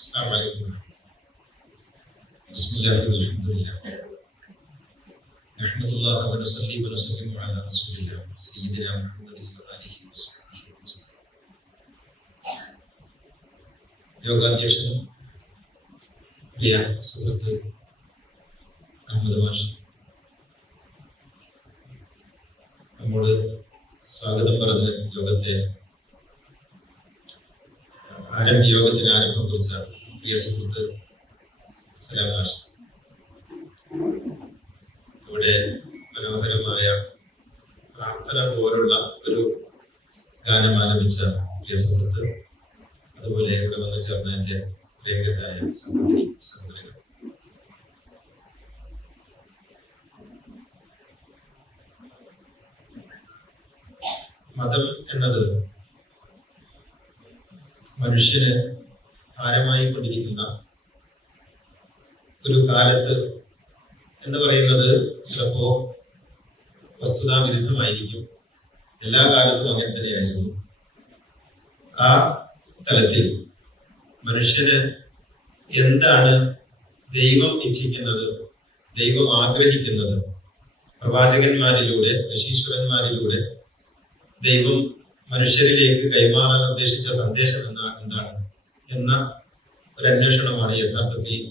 السلام عليكم. بسم الله والحمد لله. نحمد الله ونصلي ونسلم على رسول الله سيدنا محمد وآله وصحبه وسلم. യോഗാധ്യക്ഷനും പ്രിയ സുഹൃത്ത് അഹമ്മദ് മാഷ് നമ്മോട് സ്വാഗതം പറഞ്ഞ് യോഗത്തിന് ആരംഭം കുറിച്ച പ്രിയ സുഹൃത്ത് സലാം മാഷ്, ഇവിടെ മനോഹരമായ പ്രാർത്ഥന പോലുള്ള ഒരു ഗാനം ആലപിച്ച പ്രിയ സുഹൃത്ത്, അതുപോലെ ഇവിടെ വന്നു ചേർന്ന എൻ്റെ പ്രിയങ്കരായ സഹോദരി സഹോദരങ്ങൾ, മതം എന്നത് മനുഷ്യന് ഭാരമായി കൊണ്ടിരിക്കുന്ന ഒരു കാലത്ത് എന്ന് പറയുന്നത് ചിലപ്പോ വസ്തുതാവിരുദ്ധമായിരിക്കും. എല്ലാ കാലത്തും അങ്ങനെ തന്നെയായിരുന്നു. ആ തലത്തിൽ മനുഷ്യന് എന്താണ് ദൈവം ഇച്ഛിക്കുന്നത്, ദൈവം ആഗ്രഹിക്കുന്നത്, പ്രവാചകന്മാരിലൂടെ, ഋഷീശ്വരന്മാരിലൂടെ ദൈവം മനുഷ്യരിലേക്ക് കൈമാറാൻ ഉദ്ദേശിച്ച സന്ദേശം എന്താണ് എന്ന ഒരു അന്വേഷണമാണ് യഥാർത്ഥത്തിൽ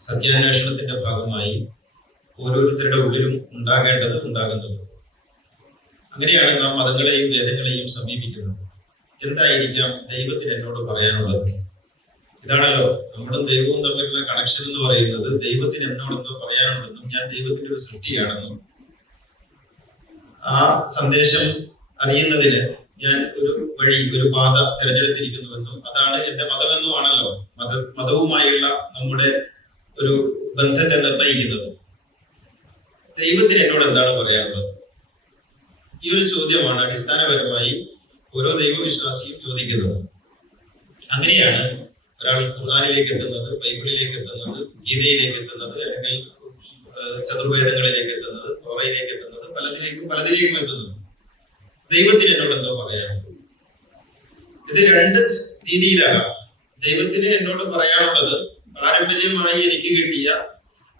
സത്യാന്വേഷണത്തിന്റെ ഭാഗമായി ഓരോരുത്തരുടെ ഉള്ളിലും ഉണ്ടാകുന്നത്. അങ്ങനെയാണ് നാം മതങ്ങളെയും വേദങ്ങളെയും സമീപിക്കുന്നത്. എന്തായിരിക്കാം ദൈവത്തിന് എന്നോട് പറയാനുള്ളത്? ഇതാണല്ലോ നമ്മളും ദൈവവും തമ്മിലുള്ള കണക്ഷൻ എന്ന് പറയുന്നത്. ദൈവത്തിന് എന്നോടെന്തോ പറയാനുള്ളതെന്നും ഞാൻ ദൈവത്തിന്റെ ഒരു സൃഷ്ടിയാണെന്നും ആ സന്ദേശം അറിയുന്നതിന് ഞാൻ ഒരു വഴി, ഒരു പാത തിരഞ്ഞെടുത്തിരിക്കുന്നുവെന്നും അതാണ് എന്റെ മതമെന്നുമാണല്ലോ മതവുമായുള്ള നമ്മുടെ ഒരു ബന്ധത്തെ നിർണയിക്കുന്നത്. ദൈവത്തിന് എന്നോട് എന്താണ് പറയാനുള്ളത്? ഈ ഒരു ചോദ്യമാണ് അടിസ്ഥാനപരമായി ഓരോ ദൈവവിശ്വാസിയും ചോദിക്കുന്നത്. അങ്ങനെയാണ് ഒരാൾ ഖുർആനിലേക്ക് എത്തുന്നത്, ബൈബിളിലേക്ക് എത്തുന്നത്, ഗീതയിലേക്ക് എത്തുന്നത്, അല്ലെങ്കിൽ ചതുർവേദങ്ങളിലേക്ക് എത്തുന്നത്, തോറയിലേക്ക് എത്തുന്നത്, പലതിലേക്കും എത്തുന്നത്. ദൈവത്തിന് എന്നോട് എന്തോ പറയാനുള്ളത്? ഇത് രണ്ട് രീതിയിലാകാം. ദൈവത്തിന് എന്നോട് പറയാനുള്ളത് പാരമ്പര്യമായി എനിക്ക് കിട്ടിയ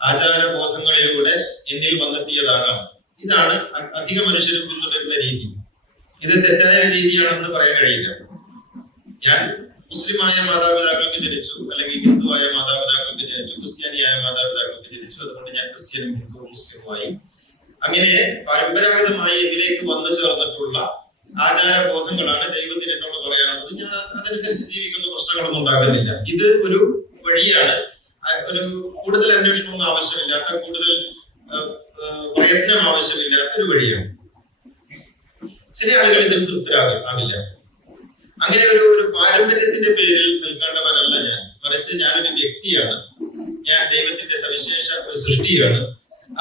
ആചാരബോധങ്ങളിലൂടെ എന്നിൽ വന്നെത്തിയതാകാം. ഇതാണ് അധിക മനുഷ്യരും പിന്തുടരുന്ന രീതി. ഇത് തെറ്റായ രീതിയാണെന്ന് പറയാൻ കഴിയില്ല. ഞാൻ മുസ്ലിമായ മാതാപിതാക്കൾക്ക് ജനിച്ചു, അല്ലെങ്കിൽ ഹിന്ദുവായ മാതാപിതാക്കൾക്ക് ജനിച്ചു, ക്രിസ്ത്യാനിയായ മാതാപിതാക്കൾക്ക് ജനിച്ചു, അതുകൊണ്ട് ഞാൻ ക്രിസ്ത്യനും ഹിന്ദുവും മുസ്ലിമുമായി. അങ്ങനെ പരമ്പരാഗതമായി ഇതിലേക്ക് വന്നു ചേർന്നിട്ടുള്ള ആചാരബോധങ്ങളാണ് ദൈവത്തിന് എന്നോട് പറയാനുള്ളത്. ഞാൻ അതനുസരിച്ച് ജീവിക്കുന്ന പ്രശ്നങ്ങളൊന്നും ഉണ്ടാകുന്നില്ല. ഇത് ഒരു വഴിയാണ്. ഒരു കൂടുതൽ അന്വേഷണമൊന്നും ആവശ്യമില്ലാത്ത, കൂടുതൽ പ്രയത്നം ആവശ്യമില്ലാത്ത ഒരു വഴിയാണ്. ചില ആളുകൾ ഇതിൽ തൃപ്തരാകില്ല. അങ്ങനെ ഒരു പാരമ്പര്യത്തിന്റെ പേരിൽ നിൽക്കേണ്ടവരല്ല ഞാൻ. മറിച്ച് ഞാനൊരു വ്യക്തിയാണ്. ഞാൻ ദൈവത്തിന്റെ സവിശേഷ ഒരു സൃഷ്ടിയാണ്.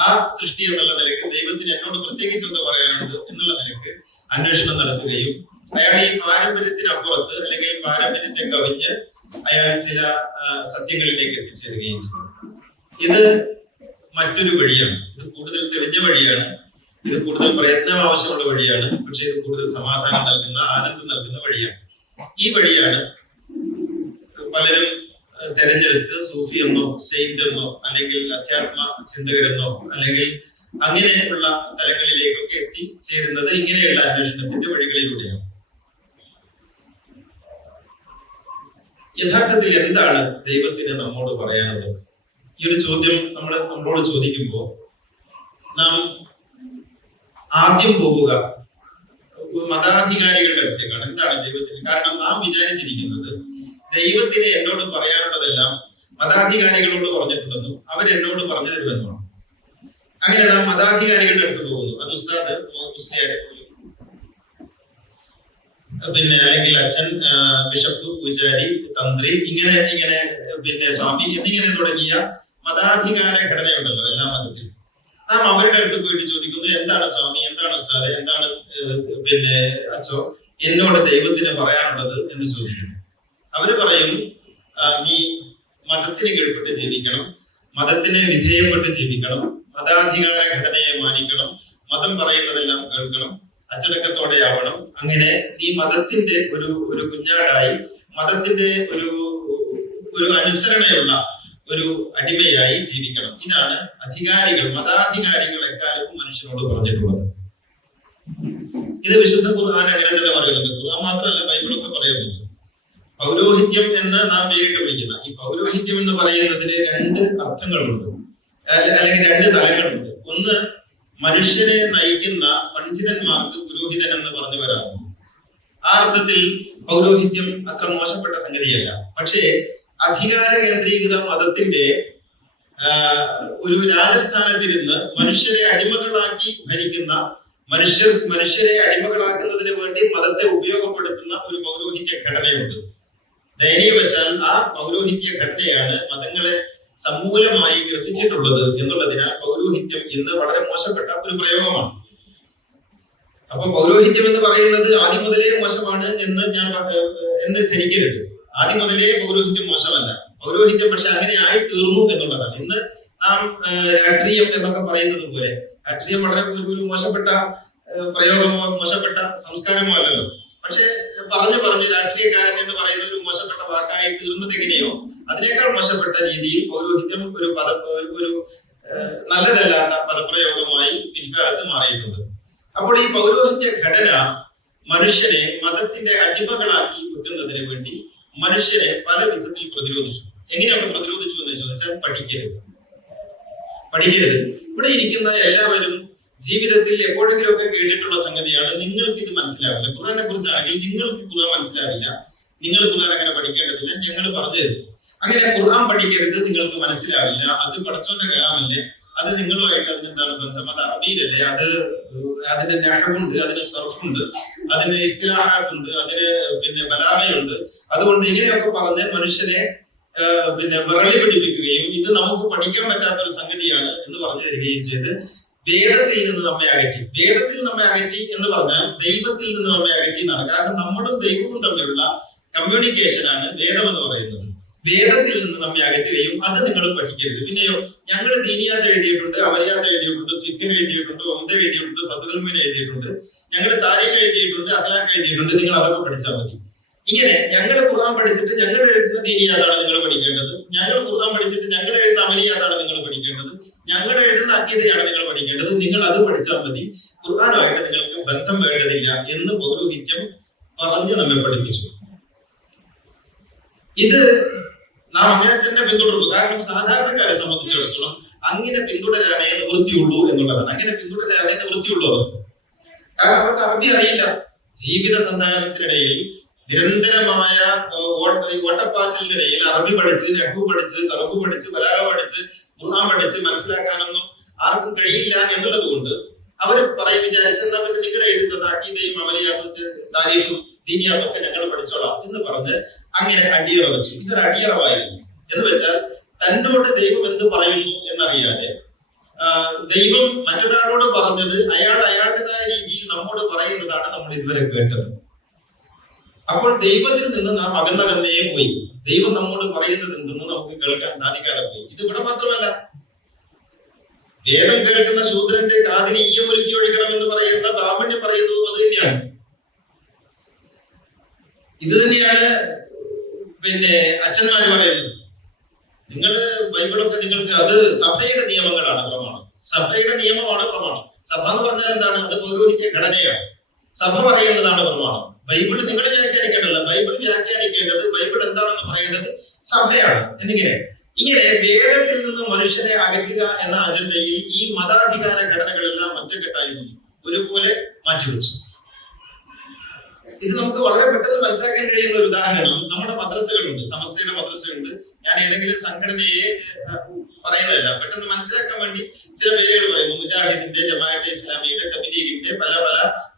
ആ സൃഷ്ടി എന്നുള്ള നിലയ്ക്ക് ദൈവത്തിന് എന്നോട് പ്രത്യേകിച്ച് എന്താ പറയാനുള്ളത് എന്നുള്ള നിലയ്ക്ക് അന്വേഷണം നടത്തുകയും അയാൾ ഈ പാരമ്പര്യത്തിനപ്പുറത്ത്, അല്ലെങ്കിൽ പാരമ്പര്യത്തെ കവിഞ്ഞ് അയാൾ ചില സത്യങ്ങളിലേക്ക് എത്തിച്ചേരുകയും ചെയ്യും. ഇത് മറ്റൊരു വഴിയാണ്. ഇത് കൂടുതൽ തെളിഞ്ഞ വഴിയാണ്. ഇത് കൂടുതൽ പ്രയത്നം ആവശ്യമുള്ള വഴിയാണ്. പക്ഷെ ഇത് കൂടുതൽ സമാധാനം നൽകുന്ന, ആനന്ദം നൽകുന്ന വഴിയാണ്. ഈ വഴിയാണ് പലരും തെരഞ്ഞെടുത്ത് സൂഫി എന്നോ, സെയിന്റ് എന്നോ, അല്ലെങ്കിൽ അധ്യാത്മ ചിന്തകരെന്നോ, അല്ലെങ്കിൽ അങ്ങനെയുള്ള തലങ്ങളിലേക്കൊക്കെ എത്തിച്ചേരുന്നത് ഇങ്ങനെയുള്ള അന്വേഷണത്തിന്റെ വഴികളിലൂടെയാണ്. യഥാർത്ഥത്തിൽ എന്താണ് ദൈവത്തിന് നമ്മോട് പറയാനുള്ളത്? ഈ ഒരു ചോദ്യം നമ്മളോട് ചോദിക്കുമ്പോൾ നാം ആദ്യം പോവുക മതാധികാരികളുടെ അടുത്തേക്കാണ്. എന്താണ് ദൈവത്തിന്? കാരണം നാം വിചാരിച്ചിരിക്കുന്നത് ദൈവത്തിന് എന്നോട് പറയാനുള്ളതെല്ലാം മതാധികാരികളോട് പറഞ്ഞിട്ടുണ്ടെന്നും അവരെന്നോട് പറഞ്ഞു തരുമെന്നുമാണ്. അങ്ങനെ നാം മതാധികാരികളുടെ അടുത്ത് പോകുന്നു. അത് ഉസ്താദ്, മുസ്ലിയാരെ, പിന്നെ അല്ലെങ്കിൽ അച്ഛൻ, ബിഷപ്പ്, പൂജാരി, തന്ത്രി, ഇങ്ങനെ സ്വാമി എന്നിങ്ങനെ തുടങ്ങിയ മതാധികാര ഘടനയുണ്ടല്ലോ എല്ലാ മതത്തിലും. നാം അവരുടെ അടുത്ത് പോയിട്ട് ചോദിക്കുന്നു, എന്താണ് സ്വാമി, എന്താണ് ഉസ്താദ്, എന്താണ് അച്ഛോ എന്നോട് ദൈവത്തിന് പറയാനുള്ളത് എന്ന് ചോദിക്കുന്നു. അവര് പറയും, നീ മതത്തിന് കീഴ്പ്പെട്ട് ജീവിക്കണം, മതത്തിന് വിധേയപ്പെട്ട് ജീവിക്കണം, മതാധികാര ഘടനയെ മാനിക്കണം, മതം പറയുന്നതെല്ലാം കേൾക്കണം, അച്ചടക്കത്തോടെ ആവണം. അങ്ങനെ നീ മതത്തിന്റെ ഒരു കുഞ്ഞാടായി, മതത്തിന്റെ ഒരു ഒരു അനുസരണയുള്ള ഒരു അടിമയായി ജീവിക്കണം. ഇതാണ് അധികാരികൾ, മതാധികാരികൾ എക്കാലവും മനുഷ്യനോട് പറഞ്ഞിട്ടുള്ളത്. ഇത് വിശുദ്ധ ഖുർആൻ അങ്ങനെ തന്നെ പറയുന്നുണ്ട്. ഖുർആൻ മാത്രമല്ല, ബൈബിളൊക്കെ പറയുന്നുണ്ട്. പൗരോഹിത്യം എന്ന് നാം നേരിട്ട് വിളിക്കുന്ന ഈ പൗരോഹിത്യം എന്ന് പറയുന്നതിന് രണ്ട് അർത്ഥങ്ങളുണ്ട്, അല്ലെങ്കിൽ രണ്ട് തലങ്ങളുണ്ട്. ഒന്ന്, മനുഷ്യനെ നയിക്കുന്ന പണ്ഡിതന്മാർക്ക് പുരോഹിതൻ എന്ന് പറഞ്ഞു വരാറുണ്ട്. ആ അർത്ഥത്തിൽ പൗരോഹിത്യം അത്ര മോശപ്പെട്ട സംഗതിയല്ല. പക്ഷേ അധികാര കേന്ദ്രീകൃത മതത്തിന്റെ ഒരു രാജസ്ഥാനത്തിരുന്ന് മനുഷ്യരെ അടിമകളാക്കി ഭരിക്കുന്ന, മനുഷ്യരെ അടിമകളാക്കുന്നതിന് വേണ്ടി മതത്തെ ഉപയോഗപ്പെടുത്തുന്ന ഒരു പൗരോഹിത്യ ഘടനയുണ്ട്. ദയനീയവശാൽ ആ പൗരോഹിത്യ ഘടനയാണ് മതങ്ങളെ സമൂലമായി ഗ്രസിച്ചിട്ടുള്ളത് എന്നുള്ളതിനാൽ പൗരോഹിത്യം ഇന്ന് വളരെ മോശപ്പെട്ട ഒരു പ്രയോഗമാണ്. അപ്പൊ പൗരോഹിത്യം എന്ന് പറയുന്നത് ആദ്യം മുതലേ മോശമാണ് എന്ന് ധരിക്കരുത്. ആദ്യം മുതലേ പൗരോഹിത്യം മോശമല്ല. പൗരോഹിത്യം പക്ഷെ അങ്ങനെ ആയി തീർന്നു എന്നുള്ളതാണ്. ഇന്ന് നാം രാഷ്ട്രീയം എന്നൊക്കെ പറയുന്നത് പോലെ, രാഷ്ട്രീയം വളരെ ഒരു മോശപ്പെട്ട പ്രയോഗമോ മോശപ്പെട്ട സംസ്കാരമോ അല്ലല്ലോ. പക്ഷെ പറഞ്ഞു രാഷ്ട്രീയക്കാരൻ എന്ന് പറയുന്നത് ഒരു മോശപ്പെട്ട വാക്കായി തീർന്നത് എങ്ങനെയോ അതിനേക്കാൾ മോശപ്പെട്ട രീതിയിൽ പൗരോഹിത്യം ഒരു നല്ലതല്ലാത്ത പദപ്രയോഗമായി പിൽക്കാലത്ത് മാറിയിട്ടുണ്ട്. അപ്പോൾ ഈ പൗരോഹിത്യ ഘടന മനുഷ്യനെ മതത്തിന്റെ അടിമകളാക്കി വെക്കുന്നതിന് വേണ്ടി മനുഷ്യരെ പല വിധത്തിൽ പ്രതിരോധിച്ചു. എങ്ങനെയാണ് പ്രതിരോധിച്ചു എന്ന് ചോദിച്ചാൽ പഠിക്കരുത്. ഇവിടെ ഇരിക്കുന്ന എല്ലാവരും ജീവിതത്തിൽ എപ്പോഴെങ്കിലുമൊക്കെ കേട്ടിട്ടുള്ള സംഗതിയാണ്, നിങ്ങൾക്ക് ഇത് മനസ്സിലാവില്ല. ഖുർആനെ കുറിച്ചാണെങ്കിൽ നിങ്ങൾക്ക് ഖുർആൻ മനസ്സിലാവില്ല, നിങ്ങൾ ഖുർആൻ അങ്ങനെ പഠിക്കേണ്ടതില്ല, ഞങ്ങൾ പറഞ്ഞു തരും. അങ്ങനെ ഖുർആൻ പഠിക്കരുത്, നിങ്ങൾക്ക് മനസ്സിലാവില്ല, അത് പടച്ചോന്റെ കലാമല്ലേ, അത് നിങ്ങളുമായിട്ട് അതിനെന്താണ് ബന്ധം, അത് അറബിയിലല്ലേ, അതിന് നഹ്വുണ്ട്, അതിന് സർഫുണ്ട്, അതിന് ഇസ്തിലാഹാത്തുണ്ട്, അതിന് ബലാഗയുണ്ട്. അതുകൊണ്ട് ഇങ്ങനെയൊക്കെ പറഞ്ഞ് മനുഷ്യനെ വിരളി പിടിപ്പിക്കുകയും ഇത് നമുക്ക് പഠിക്കാൻ പറ്റാത്ത ഒരു സംഗതിയാണ് എന്ന് പറഞ്ഞു തരികയും ചെയ്ത് വേദത്തിൽ നിന്ന് നമ്മെ അകറ്റി എന്ന് പറഞ്ഞാൽ ദൈവത്തിൽ നിന്ന് നമ്മെ അകറ്റി എന്നാണ്. കാരണം നമ്മളും ദൈവവും തമ്മിലുള്ള കമ്മ്യൂണിക്കേഷനാണ് വേദം എന്ന് പറയുന്നത്. വേദത്തിൽ നിന്ന് നമ്മെ അകറ്റുകയും അത് നിങ്ങൾ പഠിക്കരുത്. പിന്നെയോ, ഞങ്ങൾ ദീനിയാത്ത് എഴുതിയിട്ടുണ്ട്, അമലിയാത്ത് എഴുതിയിട്ടുണ്ട്, ഫിഖ് എഴുതിയിട്ടുണ്ട്, ഒന്ത എഴുതിയിട്ടുണ്ട്, ഫത്ഹുൽ മുഈൻ എഴുതിയിട്ടുണ്ട്, ഞങ്ങൾ താരീഖ് എഴുതിയിട്ടുണ്ട്, അഖ്ലാഖ് എഴുതിയിട്ടുണ്ട്, നിങ്ങൾ അതൊക്കെ പഠിച്ചാൽ മതി. ഇങ്ങനെ ഞങ്ങൾ ഖുർആൻ പഠിച്ചിട്ട് ഞങ്ങൾ എഴുതുന്ന ദീനിയാത്താണ് നിങ്ങൾ പഠിക്കേണ്ടത്, ഞങ്ങൾ ഖുർആൻ പഠിച്ചിട്ട് ഞങ്ങൾ എഴുതുന്ന അമലിയാത്താണ് നിങ്ങൾ പഠിക്കേണ്ടത്, ഞങ്ങൾ എഴുതുന്ന അഖീദയാണ് നിങ്ങൾ പഠിക്കേണ്ടത്, നിങ്ങൾ അത് പഠിച്ചാൽ മതി, ഖുർആനുമായിട്ട് നിങ്ങൾക്ക് ബന്ധം വേണ്ടതില്ല എന്ന് പൗരോഹിത്യം പറഞ്ഞ് നമ്മെ പഠിപ്പിച്ചു. ഇത് നാം അങ്ങനെ തന്നെ പിന്തുടരുന്നു. കാരണം സാധാരണക്കാരെ സംബന്ധിച്ചിടത്തോളം അങ്ങനെ പിന്തുടരാനേ നിവൃത്തിയുള്ളൂ എന്നുള്ളതാണ്. അങ്ങനെ പിന്തുടരാനേ നിവൃത്തിയുള്ളൂ അവർക്ക്. കാരണം അവർക്ക് അറബി അറിയില്ല. ജീവിത സന്ധാനത്തിനിടയിൽ നിരന്തരമായ ഓട്ടപ്പാച്ചിലിനിടയിൽ അറബി പഠിച്ച്, നഹ്വു പഠിച്ച്, സർഫ് പഠിച്ച്, ബലാഗ പഠിച്ച്, ഖുർആൻ പഠിച്ച് മനസ്സിലാക്കാനൊന്നും ആർക്കും കഴിയില്ല എന്നുള്ളത് കൊണ്ട് അവർ വിചാരിച്ചെന്നാൽ പിന്നെ നിങ്ങൾ എഴുതുന്നത് അഖീദയും അമലിയാത്തും താരീഖും ദീനിയാത്തൊക്കെ ഞങ്ങൾ പഠിച്ചോളാം എന്ന് പറഞ്ഞ് അങ്ങനെ അടിയറ വെച്ചു. ഇതൊരു അടിയറവായിരുന്നു. എന്ന് വെച്ചാൽ തന്നോട് ദൈവം എന്ത് പറയുന്നു എന്നറിയാതെ ദൈവം മറ്റൊരാളോട് പറഞ്ഞത് അയാളുടേതായ രീതിയിൽ നമ്മോട് പറയുന്നതാണ് നമ്മൾ ഇതുവരെ കേട്ടത്. അപ്പോൾ ദൈവത്തിൽ നിന്ന് നാം അകന്നകന്നേ പോയി. ദൈവം നമ്മോട് പറയുന്നത് എന്തെന്ന് നമുക്ക് കേൾക്കാൻ സാധിക്കാതെ പോയി. ഇത് ഇവിടെ മാത്രമല്ല, വേദം കേൾക്കുന്ന ശൂദ്രന്റെ കാതിന് ഈയം ഒരുക്കി ഒഴിക്കണമെന്ന് പറയുന്ന ബ്രാഹ്മണ്യം പറയുന്നതും അത് തന്നെയാണ്. ഇത് തന്നെയാണ് അച്ഛന്മാര് പറയുന്നത്. നിങ്ങളുടെ ബൈബിളൊക്കെ നിങ്ങൾക്ക് അത് സഭയുടെ നിയമങ്ങളാണ് പ്രമാണം. സഭയുടെ നിയമമാണ് പ്രമാണം. സഭ എന്ന് പറഞ്ഞാൽ എന്താണ്? അത് പൗരോഹിത്യ ഘടനയാണ്. സഭ പറയുന്നതാണ് പ്രമാണം. ബൈബിൾ നിങ്ങൾ വ്യാഖ്യാനിക്കേണ്ടല്ല. ബൈബിൾ വ്യാഖ്യാനിക്കേണ്ടത്, ബൈബിൾ എന്താണെന്ന് പറയേണ്ടത് സഭയാണ്. ഇങ്ങനെ വേദത്തിൽ നിന്ന് മനുഷ്യനെ അകറ്റുക എന്ന അജണ്ടയിൽ ഈ മതാധികാര ഘടനകളെല്ലാം ഒറ്റക്കെട്ടായി ഒരുപോലെ മാറ്റിവെച്ചു. ഇത് നമുക്ക് വളരെ പെട്ടെന്ന് മനസ്സിലാക്കാൻ കഴിയുന്ന ഒരു ഉദാഹരണം നമ്മുടെ മദ്രസകളുണ്ട്, സമസ്തയുടെ മദ്രസയുണ്ട്. ഞാൻ ഏതെങ്കിലും സംഘടനയെ പറയുന്നതല്ല, പെട്ടെന്ന് മനസ്സിലാക്കാൻ വേണ്ടി ചില പേരുകൾ പറയുന്നു. മുജാഹിദിന്റെ, ജമാഅത്തെ ഇസ്ലാമിയുടെ, തബ്ലീഗിന്റെ പല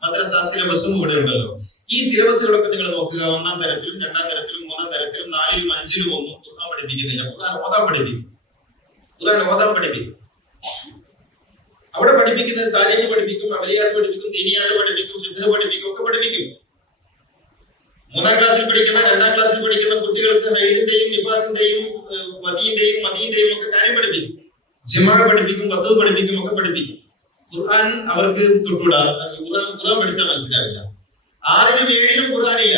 മദ്രസ സിലബസും ഇവിടെ ഉണ്ടല്ലോ. ഈ സിലബസുകളൊക്കെ നിങ്ങൾ നോക്കുക. 1-ാം തരത്തിലും 2-ാം തരത്തിലും 3-ാം തരത്തിലും 4-ലും 5-ലും ഒന്നും ഖുർആൻ പഠിപ്പിക്കുന്നില്ല. ഖുർആൻ ഓതാൻ പഠിപ്പിക്കും. അവിടെ പഠിപ്പിക്കുന്നത് താരീഖ് പഠിപ്പിക്കും, അമലിയാത്ത് പഠിപ്പിക്കും, ദീനിയാത്ത് പഠിപ്പിക്കും, ഫിഖ് പഠിപ്പിക്കും, ഒക്കെ പഠിപ്പിക്കും. 3-ാം ക്ലാസ്സിൽ പഠിക്കുന്ന, 2-ാം ക്ലാസ്സിൽ പഠിക്കുന്ന കുട്ടികൾക്ക് ഹൈദിന്റെയും നിഫാസിന്റെയും മദീന്റെയും ഒക്കെ കാര്യം പഠിപ്പിക്കും. ജിമാ പഠിപ്പിക്കും, വധു പഠിപ്പിക്കും, ഒക്കെ പഠിപ്പിക്കും. ഖുർആൻ അവർക്ക് തൊട്ടുകൂടാ. ഖുർആൻ പഠിച്ചാൽ മനസ്സിലാവില്ല. 6-ലും 7-ലും ഖുർആനില്ല.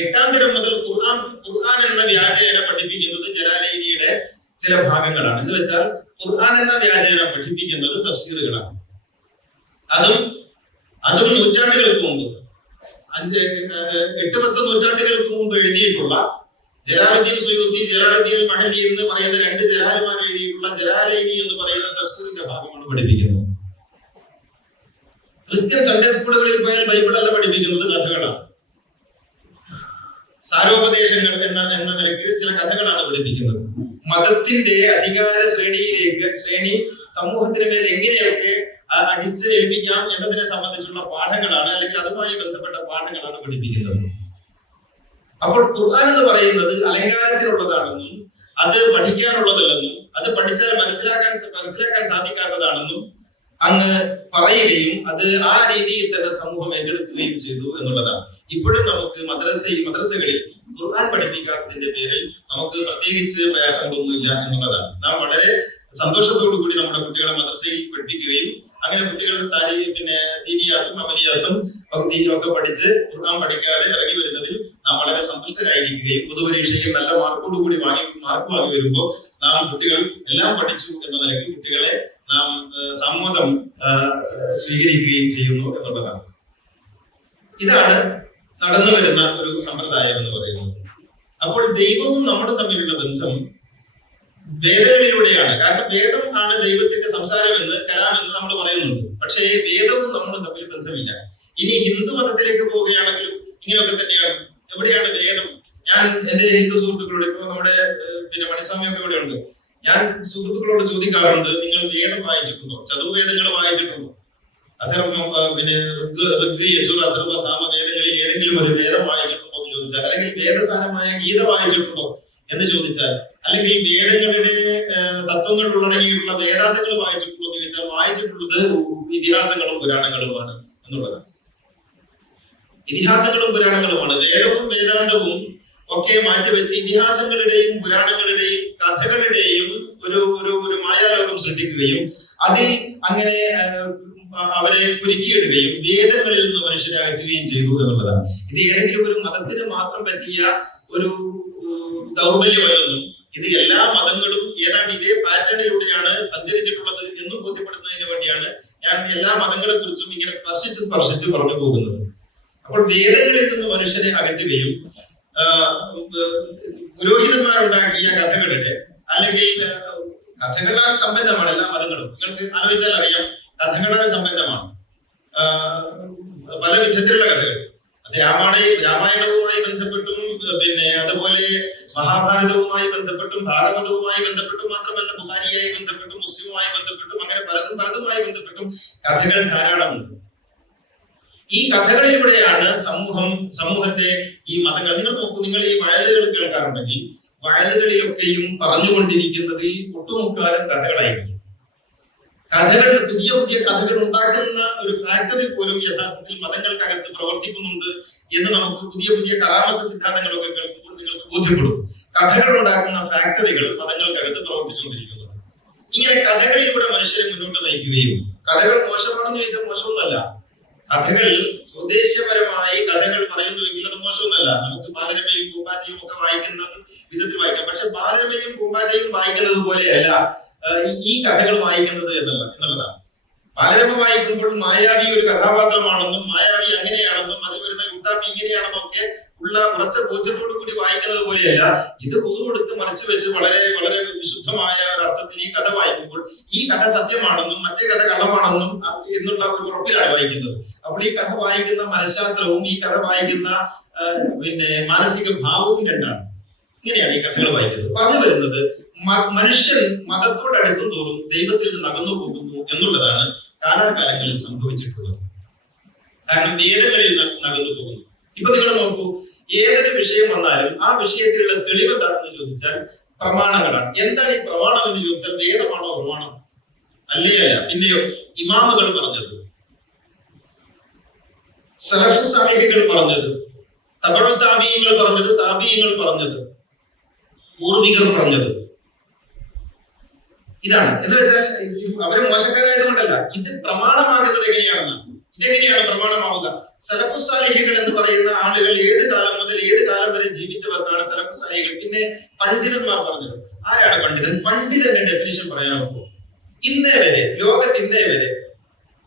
8ാം തരം മുതൽ ഖുർആൻ എന്ന വ്യാജേന പഠിപ്പിക്കുന്നത് ജലാലൈനിയുടെ ചില ഭാഗങ്ങളാണ്. എന്ന് വെച്ചാൽ ഖുർആൻ എന്ന വ്യാജേന പഠിപ്പിക്കുന്നത് തഫ്സീറുകളാണ്. അതും നൂറ്റാണ്ടുകൾക്ക് മുമ്പ് 8-10 നൂറ്റാണ്ടുകൾക്ക് മുമ്പ് എഴുതിയിട്ടുള്ള ജലാലുദ്ദീൻ സുയൂത്തി, ജലാലുദ്ദീൻ മഹല്ലി എന്ന് പറയുന്ന 2 ജലാലുമാർ എഴുതിയിട്ടുള്ള ജലാലൈനി എന്ന് പറയുന്ന തഫ്സീറിന്റെ ഭാഗമാണ് പഠിപ്പിക്കുന്നത്. ക്രിസ്ത്യൻ സൺഡേ സ്കൂളുകളിൽ പോയാൽ ബൈബിളല്ല പഠിപ്പിക്കുന്നത്, കഥകളാണ്. സാരോപദേശങ്ങൾ എന്ന നിലയ്ക്ക് ചില കഥകളാണ് പഠിപ്പിക്കുന്നത്. മതത്തിന്റെ അധികാര ശ്രേണി സമൂഹത്തിന് മേൽ എങ്ങനെയൊക്കെ അടിച്ച് ഏൽപ്പിക്കാം എന്നതിനെ സംബന്ധിച്ചുള്ള പാഠങ്ങളാണ്, അല്ലെങ്കിൽ അതുമായി ബന്ധപ്പെട്ട പാഠങ്ങളാണ് പഠിപ്പിക്കുന്നത്. അപ്പോൾ ഖുർആൻ എന്ന് പറയുന്നത് അലങ്കാരത്തിനുള്ളതാണെന്നും അത് പഠിക്കാനുള്ളതല്ലെന്നും അത് പഠിച്ചാൽ മനസ്സിലാക്കാൻ സാധിക്കാത്തതാണെന്നും അങ്ങ് പറയുകയും അത് ആ രീതിയിൽ തന്നെ സമൂഹം ഏറ്റെടുക്കുകയും ചെയ്തു എന്നുള്ളതാണ്. ഇപ്പോഴും നമുക്ക് മദ്രസകളിൽ ഖുർആൻ പഠിപ്പിക്കാത്തതിന്റെ പേരിൽ നമുക്ക് പ്രത്യേകിച്ച് പ്രയാസങ്ങളൊന്നുമില്ല എന്നുള്ളതാണ്. നാം വളരെ സന്തോഷത്തോടു കൂടി നമ്മുടെ കുട്ടികളെ മദ്രസയിൽ പഠിപ്പിക്കുകയും അങ്ങനെ കുട്ടികൾ ദീനിയാത്തും അമലിയാത്തും ഒക്കെ പഠിച്ച് ഖുർആൻ പഠിക്കാതെ ഇറങ്ങി വരുന്നതിൽ നാം വളരെ സന്തുഷ്ടരായിരിക്കുകയും പൊതുപരീക്ഷയിൽ നല്ല മാർക്ക് വാങ്ങി വരുമ്പോൾ നാം കുട്ടികൾ എല്ലാം പഠിച്ചു എന്ന നിലയ്ക്ക് കുട്ടികളെ നാം സമ്മതം സ്വീകരിക്കുകയും ചെയ്യുന്നു എന്നുള്ളതാണ്. ഇതാണ് നടന്നു വരുന്ന ഒരു സമ്പ്രദായം എന്ന് പറയുന്നത്. അപ്പോൾ ദൈവവും നമ്മളും തമ്മിലുള്ള ബന്ധം വേദങ്ങളിലൂടെയാണ്. കാരണം വേദം ആണ് ദൈവത്തിന്റെ സംസാരമെന്ന് കലാമെന്ന് നമ്മൾ പറയുന്നുണ്ട്. പക്ഷേ വേദവും നമ്മളും തമ്മിൽ ബന്ധമില്ല. ഇനി ഹിന്ദു മതത്തിലേക്ക് പോവുകയാണെങ്കിലും ഇങ്ങനെയൊക്കെ തന്നെയാണ്. എവിടെയാണ് വേദം? ഞാൻ എന്റെ ഹിന്ദു സുഹൃത്തുക്കളോട്, ഇപ്പൊ നമ്മുടെ മണിസ്വാമിയൊക്കെ ഇവിടെ ഉണ്ട്, ഞാൻ സുഹൃത്തുക്കളോട് ചോദിക്കാറുണ്ട്, നിങ്ങൾ വേദം വായിച്ചിട്ടുണ്ടോ? ചതുർവേദങ്ങൾ വായിച്ചിട്ടുണ്ടോ? ഋഗ്, യജുർ, അഥർവ, സാമ വേദങ്ങളിൽ ഏതെങ്കിലും ഒരു വേദം വായിച്ചിട്ടുണ്ടോ എന്ന് ചോദിച്ചാൽ, അല്ലെങ്കിൽ വേദസാരമായ ഗീത വായിച്ചിട്ടുണ്ടോ എന്ന് ചോദിച്ചാൽ, അല്ലെങ്കിൽ വേദങ്ങളുടെ തത്വങ്ങൾ ഉള്ളടങ്ങിയിട്ടുള്ള വേദാന്തങ്ങൾ വായിച്ചിട്ടുണ്ടോ എന്ന് ചോദിച്ചാൽ, വായിച്ചിട്ടുള്ളത് ഇതിഹാസങ്ങളും പുരാണങ്ങളുമാണ് എന്നുള്ളതാണ്. ഇതിഹാസങ്ങളും പുരാണങ്ങളുമാണ്. വേദവും വേദാന്തവും ഒക്കെ മാറ്റിവെച്ച് ഇതിഹാസങ്ങളുടെയും പുരാണങ്ങളുടെയും കഥകളുടെയും ഒരു മായാലോകം സൃഷ്ടിക്കുകയും അതിൽ അങ്ങനെ അവരെ കുരുക്കിയിടുകയും വേദങ്ങളിൽ നിന്ന് മനുഷ്യരെ അകറ്റുകയും ചെയ്തു എന്നുള്ളതാണ്. ഇത് ഏതെങ്കിലും ഒരു മതത്തിന് മാത്രം പറ്റിയ ഒരു ദൗർബല്യമല്ലെന്നും ഇത് എല്ലാ മതങ്ങളും ഏതാണ്ട് ഇതേ പാറ്റേണിലൂടെയാണ് സഞ്ചരിച്ചിട്ടുള്ളത് എന്നും ബോധ്യപ്പെടുന്നതിന് വേണ്ടിയാണ് ഞാൻ എല്ലാ മതങ്ങളെ കുറിച്ചും ഇങ്ങനെ സ്പർശിച്ച് പറഞ്ഞു പോകുന്നത്. അപ്പോൾ വേദങ്ങളിൽ നിന്ന് മനുഷ്യനെ അകറ്റുകയും പുരോഹിതന്മാരുണ്ടാക്കിയ കഥകളുടെ, അല്ലെങ്കിൽ കഥകളാൽ സമ്പന്നമാണ് എല്ലാ മതങ്ങളും. നിങ്ങൾക്ക് ആലോചിച്ചാൽ അറിയാം, കഥകളാൽ സമ്പന്നമാണ് പല വിധത്തിലുള്ള കഥകൾ. അത് രാമായണവുമായി ബന്ധപ്പെട്ടും അതുപോലെ മഹാഭാരതവുമായി ബന്ധപ്പെട്ടും ഭാഗവതവുമായി ബന്ധപ്പെട്ടും മാത്രമല്ല ബുഖാരിയായി ബന്ധപ്പെട്ടും മുസ്ലിമുമായി ബന്ധപ്പെട്ടും അങ്ങനെ പലതുമായി ബന്ധപ്പെട്ടും കഥകൾ ധാരാളമുണ്ട്. ഈ കഥകളിലൂടെയാണ് സമൂഹത്തെ ഈ മതങ്ങൾ, നിങ്ങൾ നോക്കൂ, നിങ്ങൾ ഈ വയലുകൾ കേൾക്കാറുണ്ടെങ്കിൽ വയലുകളിലൊക്കെയും പറഞ്ഞുകൊണ്ടിരിക്കുന്നത് ഒട്ടുമുക്കാലും കഥകളായിരിക്കും. പുതിയ കഥകൾ ഉണ്ടാക്കുന്ന ഒരു ഫാക്ടറി പോലും യഥാർത്ഥത്തിൽ മതങ്ങൾക്കകത്ത് പ്രവർത്തിക്കുന്നുണ്ട് എന്ന് നമുക്ക് പുതിയ കറാമത്ത് സിദ്ധാന്തങ്ങളൊക്കെ കേൾക്കുമ്പോൾ നിങ്ങൾക്ക് ബോധ്യപ്പെടും. കഥകൾ ഉണ്ടാക്കുന്ന ഫാക്ടറികൾ മതങ്ങൾക്കകത്ത് പ്രവർത്തിച്ചുകൊണ്ടിരിക്കുന്നുണ്ട്. ഇങ്ങനെ കഥകളിലൂടെ മനുഷ്യരെ മുന്നോട്ട് നയിക്കുകയും, കഥകൾ മോശമാണെന്ന് ചോദിച്ചാൽ മോശമൊന്നുമല്ല. കഥകൾ സ്വദേശപരമായി കഥകൾ പറയുന്നുവെങ്കിൽ അത് മോശമൊന്നുമല്ല. നമുക്ക് ബാലരമയും പൂമ്പാറ്റയും ഒക്കെ വായിക്കുന്ന വിധത്തിൽ വായിക്കാം. പക്ഷെ ബാലരമയും പൂമ്പാറ്റയും വായിക്കുന്നത് പോലെയല്ല ഈ കഥകൾ വായിക്കുന്നത് എന്നുള്ളതാണ്. ബാലരമ വായിക്കുമ്പോൾ മായാവി ഒരു കഥാപാത്രമാണെന്നും മായാവി അങ്ങനെയാണെന്നും അതിൽ വരുന്ന കുട്ടാപ്പി ഇങ്ങനെയാണെന്നും ഒക്കെ ഉള്ള ഉറച്ച ബോധ്യത്തോടു കൂടി വായിക്കുന്നത് പോലെയല്ല. ഇത് പൊതുവെടുത്ത് മറിച്ചു വെച്ച് വളരെ വളരെ വിശുദ്ധമായ ഒരു അർത്ഥത്തിൽ ഈ കഥ വായിക്കുമ്പോൾ ഈ കഥ സത്യമാണെന്നും മറ്റേ കഥ കള്ളമാണെന്നും എന്നുള്ള ഒരു ഉറപ്പിലാണ് വായിക്കുന്നത്. അപ്പോൾ ഈ കഥ വായിക്കുന്ന മനഃശാസ്ത്രവും ഈ കഥ വായിക്കുന്ന മാനസിക ഭാവവും രണ്ടാണ്. ഇങ്ങനെയാണ് ഈ കഥകൾ വായിക്കുന്നത്. പറഞ്ഞു വരുന്നത്, മനുഷ്യൻ മതത്തോടടുക്കും തോറും ദൈവത്തിൽ നിന്ന് അകന്നു പോകുന്നു എന്നുള്ളതാണ് കാലാകാലങ്ങളിൽ സംഭവിച്ചിട്ടുള്ളത്. കാരണം വേദങ്ങളിൽ നകന്നു പോകുന്നു. ഇപ്പൊ നിങ്ങൾ നോക്കൂ, ഏതൊരു വിഷയം വന്നാലും ആ വിഷയത്തിലുള്ള തെളിവ് എന്താണെന്ന് ചോദിച്ചാൽ പ്രമാണങ്ങളാണ്. എന്താണ് ഈ പ്രമാണം എന്ന് ചോദിച്ചാൽ വേദമാണോ പ്രമാണം? അല്ല. പിന്നെയോ ഇമാമുകൾ പറഞ്ഞത്, സലഫ് സാലിഹികൾ പറഞ്ഞത്, തബഉ താബിഈങ്ങൾ പറഞ്ഞത്, താബിഈങ്ങൾ പറഞ്ഞത്, പൂർവികർ പറഞ്ഞത്. ഇതാണ്. എന്ന് വെച്ചാൽ അവര് മോശക്കാരായതുകൊണ്ടല്ല, ഇത് പ്രമാണമാകുന്നത് എങ്ങനെയാണെന്ന്. ഇതെങ്ങനെയാണ് പ്രമാണമാവുക? സലഫുസ്സാലിഹികൾ എന്ന് പറയുന്ന ആളുകൾ ഏത് കാലം മുതൽ ഏത് കാലം വരെ ജീവിച്ചവർക്കാണ് സലഫുസ്സാലിഹികൾ. പിന്നെ പണ്ഡിതന്മാർ പറഞ്ഞത്. ആരാണ് പണ്ഡിതൻ? പണ്ഡിതന്റെ ഡെഫിനിഷൻ പറയാനൊക്കെ ഇന്നേ വരെ ലോകത്ത് ഇന്നേ വരെ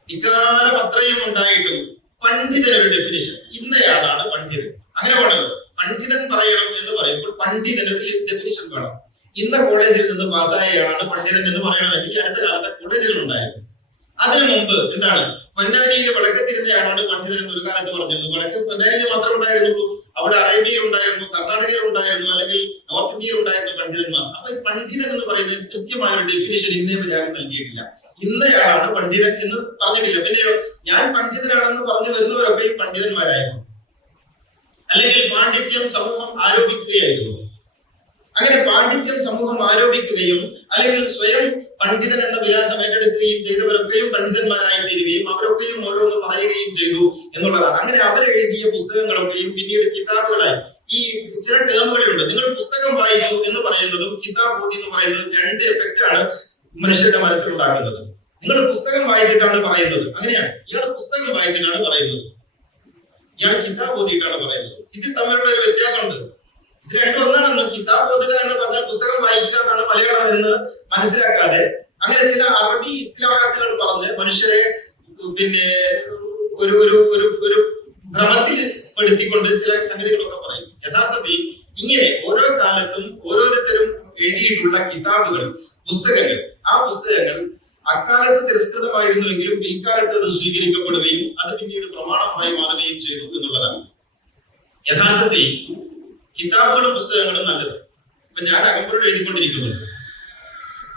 ഇക്കാലം അത്രയും ഉണ്ടായിട്ടും പണ്ഡിതൻ ഒരു ഡെഫിനിഷൻ, ഇന്നയാളാണ് പണ്ഡിതൻ. അങ്ങനെ വേണമല്ലോ. പണ്ഡിതൻ പറയണം എന്ന് പറയുമ്പോൾ പണ്ഡിതന് ഒരു ഡെഫിനിഷൻ വേണം. ഇന്ന കോളേജിൽ നിന്ന് പാസ്സായയാളാണ് പണ്ഡിതൻ എന്ന് പറയണമെങ്കിൽ അടുത്ത കാലത്തെ കോളേജുകൾ ഉണ്ടായിരുന്നു. അതിനു മുമ്പ് എന്താണ്, പൊന്നാനിയിൽ വടക്കത്തിരുന്നയാളാണ് പണ്ഡിതൻ എന്ന് ഒരു കാലത്ത് പറഞ്ഞിരുന്നു. വടക്ക് പൊന്നാനിയിൽ മാത്രമേ ഉണ്ടായിരുന്നുള്ളൂ. അവിടെ അറേബ്യയിൽ ഉണ്ടായിരുന്നു, കർണാടകയിൽ ഉണ്ടായിരുന്നു, അല്ലെങ്കിൽ നോർത്ത് ഇന്ത്യയിൽ ഉണ്ടായിരുന്നു പണ്ഡിതന്മാർ. അപ്പൊ പണ്ഡിതൻ എന്ന് പറയുന്നത് കൃത്യമായ ഒരു ഡെഫിനിഷൻ ഇന്നേ വരെ ആരും നൽകിയിട്ടില്ല. ഇന്നയാളാണ് പണ്ഡിതൻ എന്ന് പറഞ്ഞിട്ടില്ല. പിന്നെയോ ഞാൻ പണ്ഡിതനാണെന്ന് പറഞ്ഞു വരുന്നവരൊക്കെയും പണ്ഡിതന്മാരായിരുന്നു, അല്ലെങ്കിൽ പാണ്ഡിത്യം സമൂഹം ആരോപിക്കുകയായിരുന്നു. അങ്ങനെ പാണ്ഡിത്യം സമൂഹം ആരോപിക്കുകയും അല്ലെങ്കിൽ സ്വയം പണ്ഡിതൻ എന്ന വിലാസം ഏറ്റെടുക്കുകയും ചെയ്തവരൊക്കെയും പണ്ഡിതന്മാരായി തീരുകയും അവരൊക്കെയും ഓരോന്ന് പറയുകയും ചെയ്തു എന്നുള്ളതാണ്. അങ്ങനെ അവരെഴുതിയ പുസ്തകങ്ങളൊക്കെയും പിന്നീട് കിതാബുകളായി. ഈ ചില ടേമുകളുണ്ട്. നിങ്ങൾ പുസ്തകം വായിച്ചു എന്ന് പറയുന്നതും കിതാബ് ഓതി എന്ന് പറയുന്നതും രണ്ട് എഫക്റ്റ് ആണ് മനുഷ്യരുടെ മനസ്സിലുണ്ടാക്കുന്നത്. നിങ്ങൾ പുസ്തകം വായിച്ചിട്ടാണ് പറയുന്നത്, അങ്ങനെയാണ്. ഇയാൾ പുസ്തകം വായിച്ചിട്ടാണ് പറയുന്നത്, ഇയാൾ കിതാബ് ഓതിയിട്ടാണ് പറയുന്നത്. ഇത് തമ്മിലുള്ള ഒരു വ്യത്യാസമുണ്ട്. ഇത് രണ്ടും ഒന്നാണെന്ന്. കിതാബ് ഓതുക എന്ന് പറഞ്ഞാൽ പുസ്തകം വായിക്കുക എന്നാണ് മലയാളം എന്ന് മനസ്സിലാക്കാതെ അങ്ങനെ ചില അറബി ഇസ്തിലാഹാത്തുകൾ പറഞ്ഞ് മനുഷ്യരെ പിന്നെ ഒരു ഒരു ഒരു ഒരു ഭ്രമത്തിൽ പെടുത്തിക്കൊണ്ട് ചില സംഗതികളൊക്കെ പറയും. യഥാർത്ഥത്തിൽ ഇങ്ങനെ ഓരോ കാലത്തും ഓരോരുത്തരും എഴുതിയിട്ടുള്ള കിതാബുകൾ, പുസ്തകങ്ങൾ, ആ പുസ്തകങ്ങൾ അക്കാലത്ത് തിരസ്കൃതമായിരുന്നുവെങ്കിലും പിൽക്കാലത്ത് അത് സ്വീകരിക്കപ്പെടുകയും അത് പിന്നീട് പ്രമാണമായി മാറുകയും ചെയ്തു എന്നുള്ളതാണ്. യഥാർത്ഥത്തിൽ കിതാബുകളും പുസ്തകങ്ങളും നല്ലത്. ഇപ്പൊ ഞാൻ അകമ്പൊരുൾ എഴുതിക്കൊണ്ടിരിക്കുന്നത്,